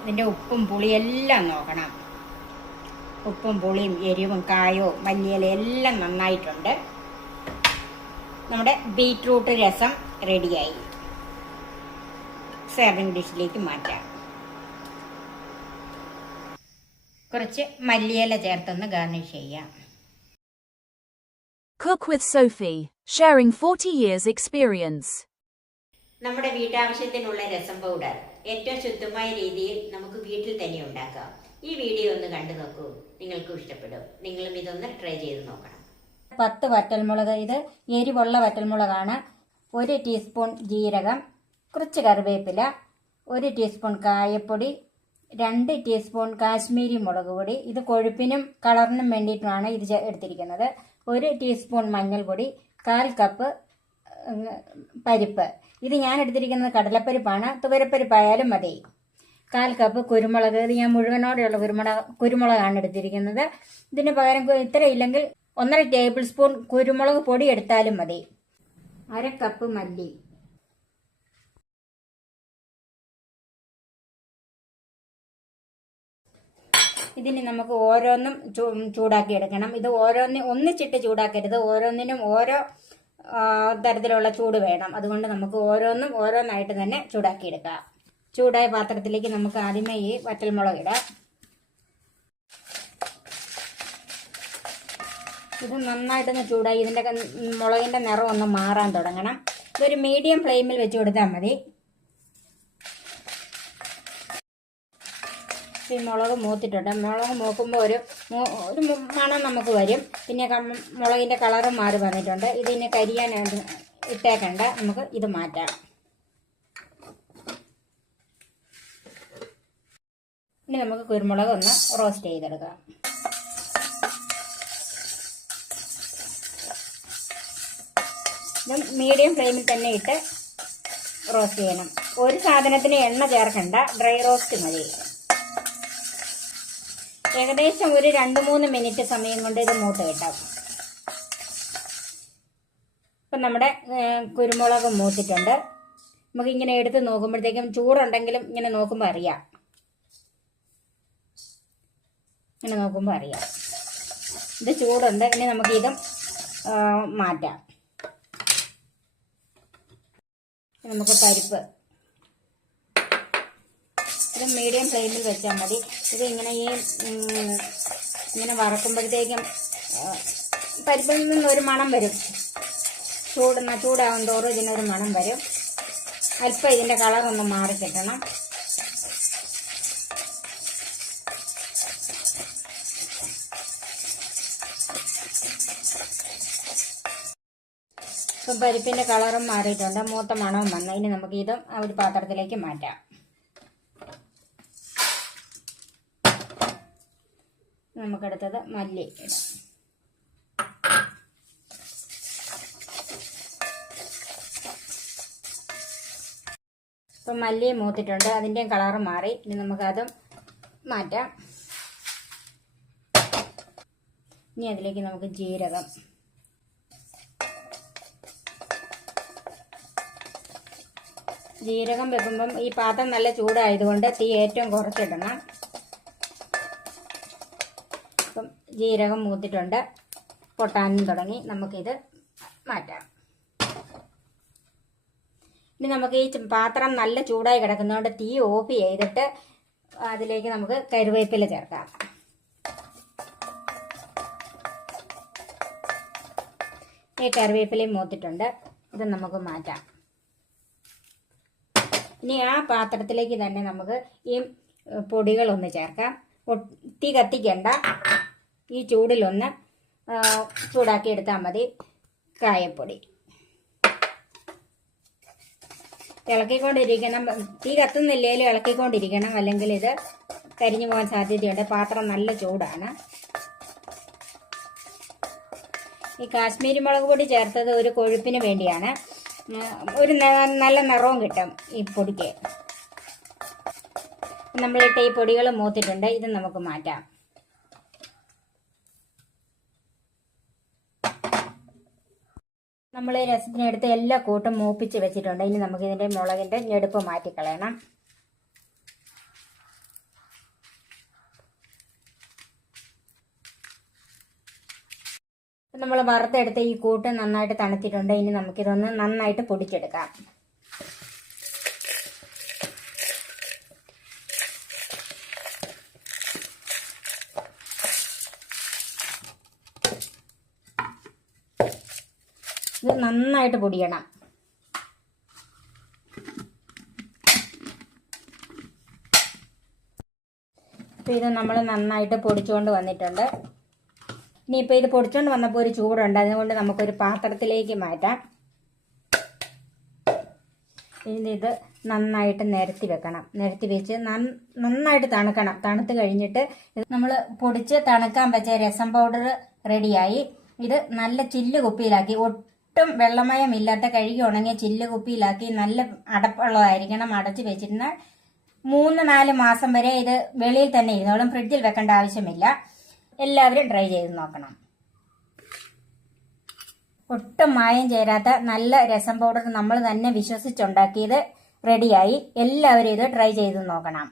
ഇതിൻ്റെ ഉപ്പും പുളിയെല്ലാം നോക്കണം. ഉപ്പും പുളിയും എരിവും കായവും മല്ലിയില എല്ലാം നന്നായിട്ടുണ്ട്. നമ്മുടെ ബീറ്റ്റൂട്ട് രസം റെഡിയായി. സെർവിങ് ഡിഷിലേക്ക് മാറ്റാം. കുറച്ച് മല്ലിയില ചേർത്തൊന്ന് ഗാർണിഷ് ചെയ്യാം. Cook with Sophie, sharing 40 years experience. നമ്മുടെ വീട്ടാവശ്യത്തിനുള്ള രസം പൗഡർ ഏറ്റവും ശുദ്ധമായ രീതിയിൽ നമുക്ക് വീട്ടിൽ തന്നെ ഉണ്ടാക്കാം. ഈ വീഡിയോ ഒന്ന് കണ്ടു നോക്കൂ, നിങ്ങൾക്കും ഇഷ്ടപ്പെടും. നിങ്ങളും ഇതൊന്ന് ട്രൈ ചെയ്ത് നോക്കണം. 10 വറ്റൽമുളക്, ഇത് എരിവുള്ള വറ്റൽമുളകാണ്. 1 ടീസ്പൂൺ ജീരകം, കുറച്ച് കറിവേപ്പില, 1 ടീസ്പൂൺ കായപ്പൊടി, 2 ടീസ്പൂൺ കാശ്മീരി മുളക് പൊടി. ഇത് കൊഴുപ്പിനും കളറിനും വേണ്ടിയിട്ടുമാണ് ഇത് എടുത്തിരിക്കുന്നത്. 1 ടീസ്പൂൺ മഞ്ഞൾപ്പൊടി, 1/4 കപ്പ് പരിപ്പ്. ഇത് ഞാൻ എടുത്തിരിക്കുന്നത് കടലപ്പരിപ്പാണ്. തുവരപ്പരിപ്പായാലും മതി. 1/4 കപ്പ് കുരുമുളക്. ഇത് ഞാൻ മുഴുവനോടെയുള്ള കുരുമുളകാണ് എടുത്തിരിക്കുന്നത്. ഇതിന് പകരം ഇത്ര ഇല്ലെങ്കിൽ 1.5 ടേബിൾ സ്പൂൺ കുരുമുളക് പൊടി എടുത്താലും മതി. 1/2 കപ്പ് മല്ലി. ഇതിന് നമുക്ക് ഓരോന്നും ചൂടാക്കി എടുക്കണം. ഇത് ഒന്നിച്ചിട്ട് ചൂടാക്കരുത്. ഓരോന്നിനും ഓരോ തരത്തിലുള്ള ചൂട് വേണം. അതുകൊണ്ട് നമുക്ക് ഓരോന്നായിട്ട് തന്നെ ചൂടാക്കിയെടുക്കാം. ചൂടായ പാത്രത്തിലേക്ക് നമുക്ക് ആദ്യമേ ഈ വറ്റൽമുളക് ഇടാം. ഇത് നന്നായിട്ടൊന്ന് ചൂടായി ഇതിൻ്റെ മുളകിൻ്റെ നിറം ഒന്ന് മാറാൻ തുടങ്ങണം. ഇതൊരു മീഡിയം ഫ്ലെയിമിൽ വെച്ച് കൊടുത്താൽ മതി. ഈ മുളക് മൂത്തിട്ടുണ്ട്. മുളക് മൂക്കുമ്പോൾ ഒരു മണം നമുക്ക് വരും. പിന്നെ മുളകിൻ്റെ കളറും മാറി വന്നിട്ടുണ്ട്. ഇതിന് കരിയാൻ ഇട്ടേക്കണ്ട, നമുക്ക് ഇത് മാറ്റാം. ഇനി നമുക്ക് കുരുമുളക് ഒന്ന് റോസ്റ്റ് ചെയ്തെടുക്കാം. ഇത് മീഡിയം ഫ്ലെയിമിൽ തന്നെ ഇട്ട് റോസ്റ്റ് ചെയ്യണം. ഒരു സാധനത്തിന് എണ്ണ ചേർക്കണ്ട, ഡ്രൈ റോസ്റ്റ് മതി. ഏകദേശം ഒരു 2-3 മിനിറ്റ് സമയം കൊണ്ട് ഇത് മൂത്ത് കിട്ടാം. ഇപ്പം നമ്മുടെ കുരുമുളക് മൂത്തിട്ടുണ്ട്. നമുക്ക് ഇങ്ങനെ എടുത്ത് നോക്കുമ്പോഴത്തേക്കും ചൂടുണ്ടെങ്കിലും ഇങ്ങനെ നോക്കുമ്പോൾ അറിയാം. ഇങ്ങനെ നോക്കുമ്പോൾ അറിയാം ഇത് ചൂടുണ്ട്. ഇനി നമുക്ക് ഇതും മാറ്റാം. നമുക്ക് പരിപ്പ് ഇത് മീഡിയം ഫ്ലെയിമിൽ വെച്ചാൽ മതി. ഇത് ഇങ്ങനെ ഇങ്ങനെ വറക്കുമ്പോഴത്തേക്കും പരിപ്പിൽ നിന്നൊരു മണം വരും. ചൂടാകും തോറും ഇതിനൊരു മണം വരും. അല്പം ഇതിൻ്റെ കളറൊന്ന് മാറി കിട്ടണം. ഇപ്പം പരിപ്പിൻ്റെ കളറും മാറിയിട്ടുണ്ട്, മൂത്ത മണവും വന്നു. ഇനി നമുക്ക് ഇതും ഒരു പാത്രത്തിലേക്ക് മാറ്റാം. നമുക്കടുത്തത് മല്ലി ഇടാം. ഇപ്പം മല്ലി മൂത്തിട്ടുണ്ട്, അതിൻ്റെയും കളറ് മാറി. ഇനി നമുക്കതും മാറ്റാം. ഇനി അതിലേക്ക് നമുക്ക് ജീരകം, ജീരകം വെക്കുമ്പം ഈ പാത്രം നല്ല ചൂടായതുകൊണ്ട് തീ ഏറ്റവും കുറച്ചിടണം. അപ്പം ജീരകം മൂത്തിട്ടുണ്ട്, പൊട്ടാനും തുടങ്ങി. നമുക്കിത് മാറ്റാം. ഇനി നമുക്ക് ഈ പാത്രം നല്ല ചൂടായി കിടക്കുന്നതുകൊണ്ട് തീ ഓഫ് ചെയ്തിട്ട് അതിലേക്ക് നമുക്ക് കറിവേപ്പില ചേർക്കാം. ഈ കറിവേപ്പിലയും മൂത്തിട്ടുണ്ട്, ഇത് നമുക്ക് മാറ്റാം. ഇനി ആ പാത്രത്തിലേക്ക് തന്നെ നമുക്ക് ഈ പൊടികളൊന്ന് ചേർക്കാം. തീ കത്തിക്കണ്ട, ഈ ചൂടിലൊന്ന് ചൂടാക്കി എടുത്താൽ മതി. കായപ്പൊടി ഇളക്കിക്കൊണ്ടിരിക്കണം. തീ കത്തുന്നില്ലേലും ഇളക്കിക്കൊണ്ടിരിക്കണം, അല്ലെങ്കിൽ ഇത് കരിഞ്ഞു പോകാൻ സാധ്യതയുണ്ട്. പാത്രം നല്ല ചൂടാണ്. ഈ കാശ്മീരി മുളക് പൊടി ചേർത്തത് ഒരു കൊഴുപ്പിന് വേണ്ടിയാണ്. ഒരു നല്ല നിറവും കിട്ടും ഈ പൊടിക്ക്. നമ്മളിട്ട് ഈ പൊടികൾ മൂത്തിട്ടുണ്ട്. ഇത് നമുക്ക് മാറ്റാം. നമ്മൾ രസത്തിനെടുത്ത് എല്ലാ കൂട്ടും മൂപ്പിച്ച് വെച്ചിട്ടുണ്ട്. ഇനി നമുക്ക് ഇതിന്റെ മുളകിന്റെ ഞെടുപ്പ് മാറ്റിക്കളയണം. നമ്മൾ വറുത്തെടുത്ത് ഈ കൂട്ട് നന്നായിട്ട് തണുത്തിട്ടുണ്ട്. ഇനി നമുക്കിതൊന്ന് നന്നായിട്ട് പൊടിച്ചെടുക്കാം. ഇത് നന്നായിട്ട് പൊടിയണം. ഇത് നമ്മൾ നന്നായിട്ട് പൊടിച്ചുകൊണ്ട് വന്നിട്ടുണ്ട്. ഇനിയിപ്പോൾ ഇത് പൊടിച്ചുകൊണ്ട് വന്നപ്പോൾ ഒരു ചൂടുണ്ട്, അതുകൊണ്ട് നമുക്കൊരു പാത്രത്തിലേക്ക് മാറ്റാം. ഇനി ഇത് നന്നായിട്ട് നിരത്തി വെക്കണം. നിരത്തി വെച്ച് നന്നായിട്ട് തണുക്കണം. തണുത്ത് കഴിഞ്ഞിട്ട് നമ്മൾ പൊടിച്ച് തണുക്കാൻ വെച്ച രസം പൗഡർ റെഡിയായി. ഇത് നല്ല ചില്ല് കുപ്പിയിലാക്കി, ഒട്ടും വെള്ളമയമില്ലാത്ത കഴുകി ഉണങ്ങിയ ചില്ല് കുപ്പിയിലാക്കി നല്ല അടപ്പുള്ളതായിരിക്കണം. അടച്ച് വെച്ചിരുന്നാൽ 3-4 മാസം വരെ ഇത് വെളിയിൽ തന്നെ ഇരുന്നോളും. ഫ്രിഡ്ജിൽ വെക്കേണ്ട ആവശ്യമില്ല. എല്ലാവരും ട്രൈ ചെയ്ത് നോക്കണം. ഒട്ടും മായം ചേരാത്ത നല്ല രസം പൗഡർ നമ്മൾ തന്നെ വിശ്വസിച്ചുണ്ടാക്കിയത് റെഡിയായി. എല്ലാവരും ഇത് ട്രൈ ചെയ്ത് നോക്കണം.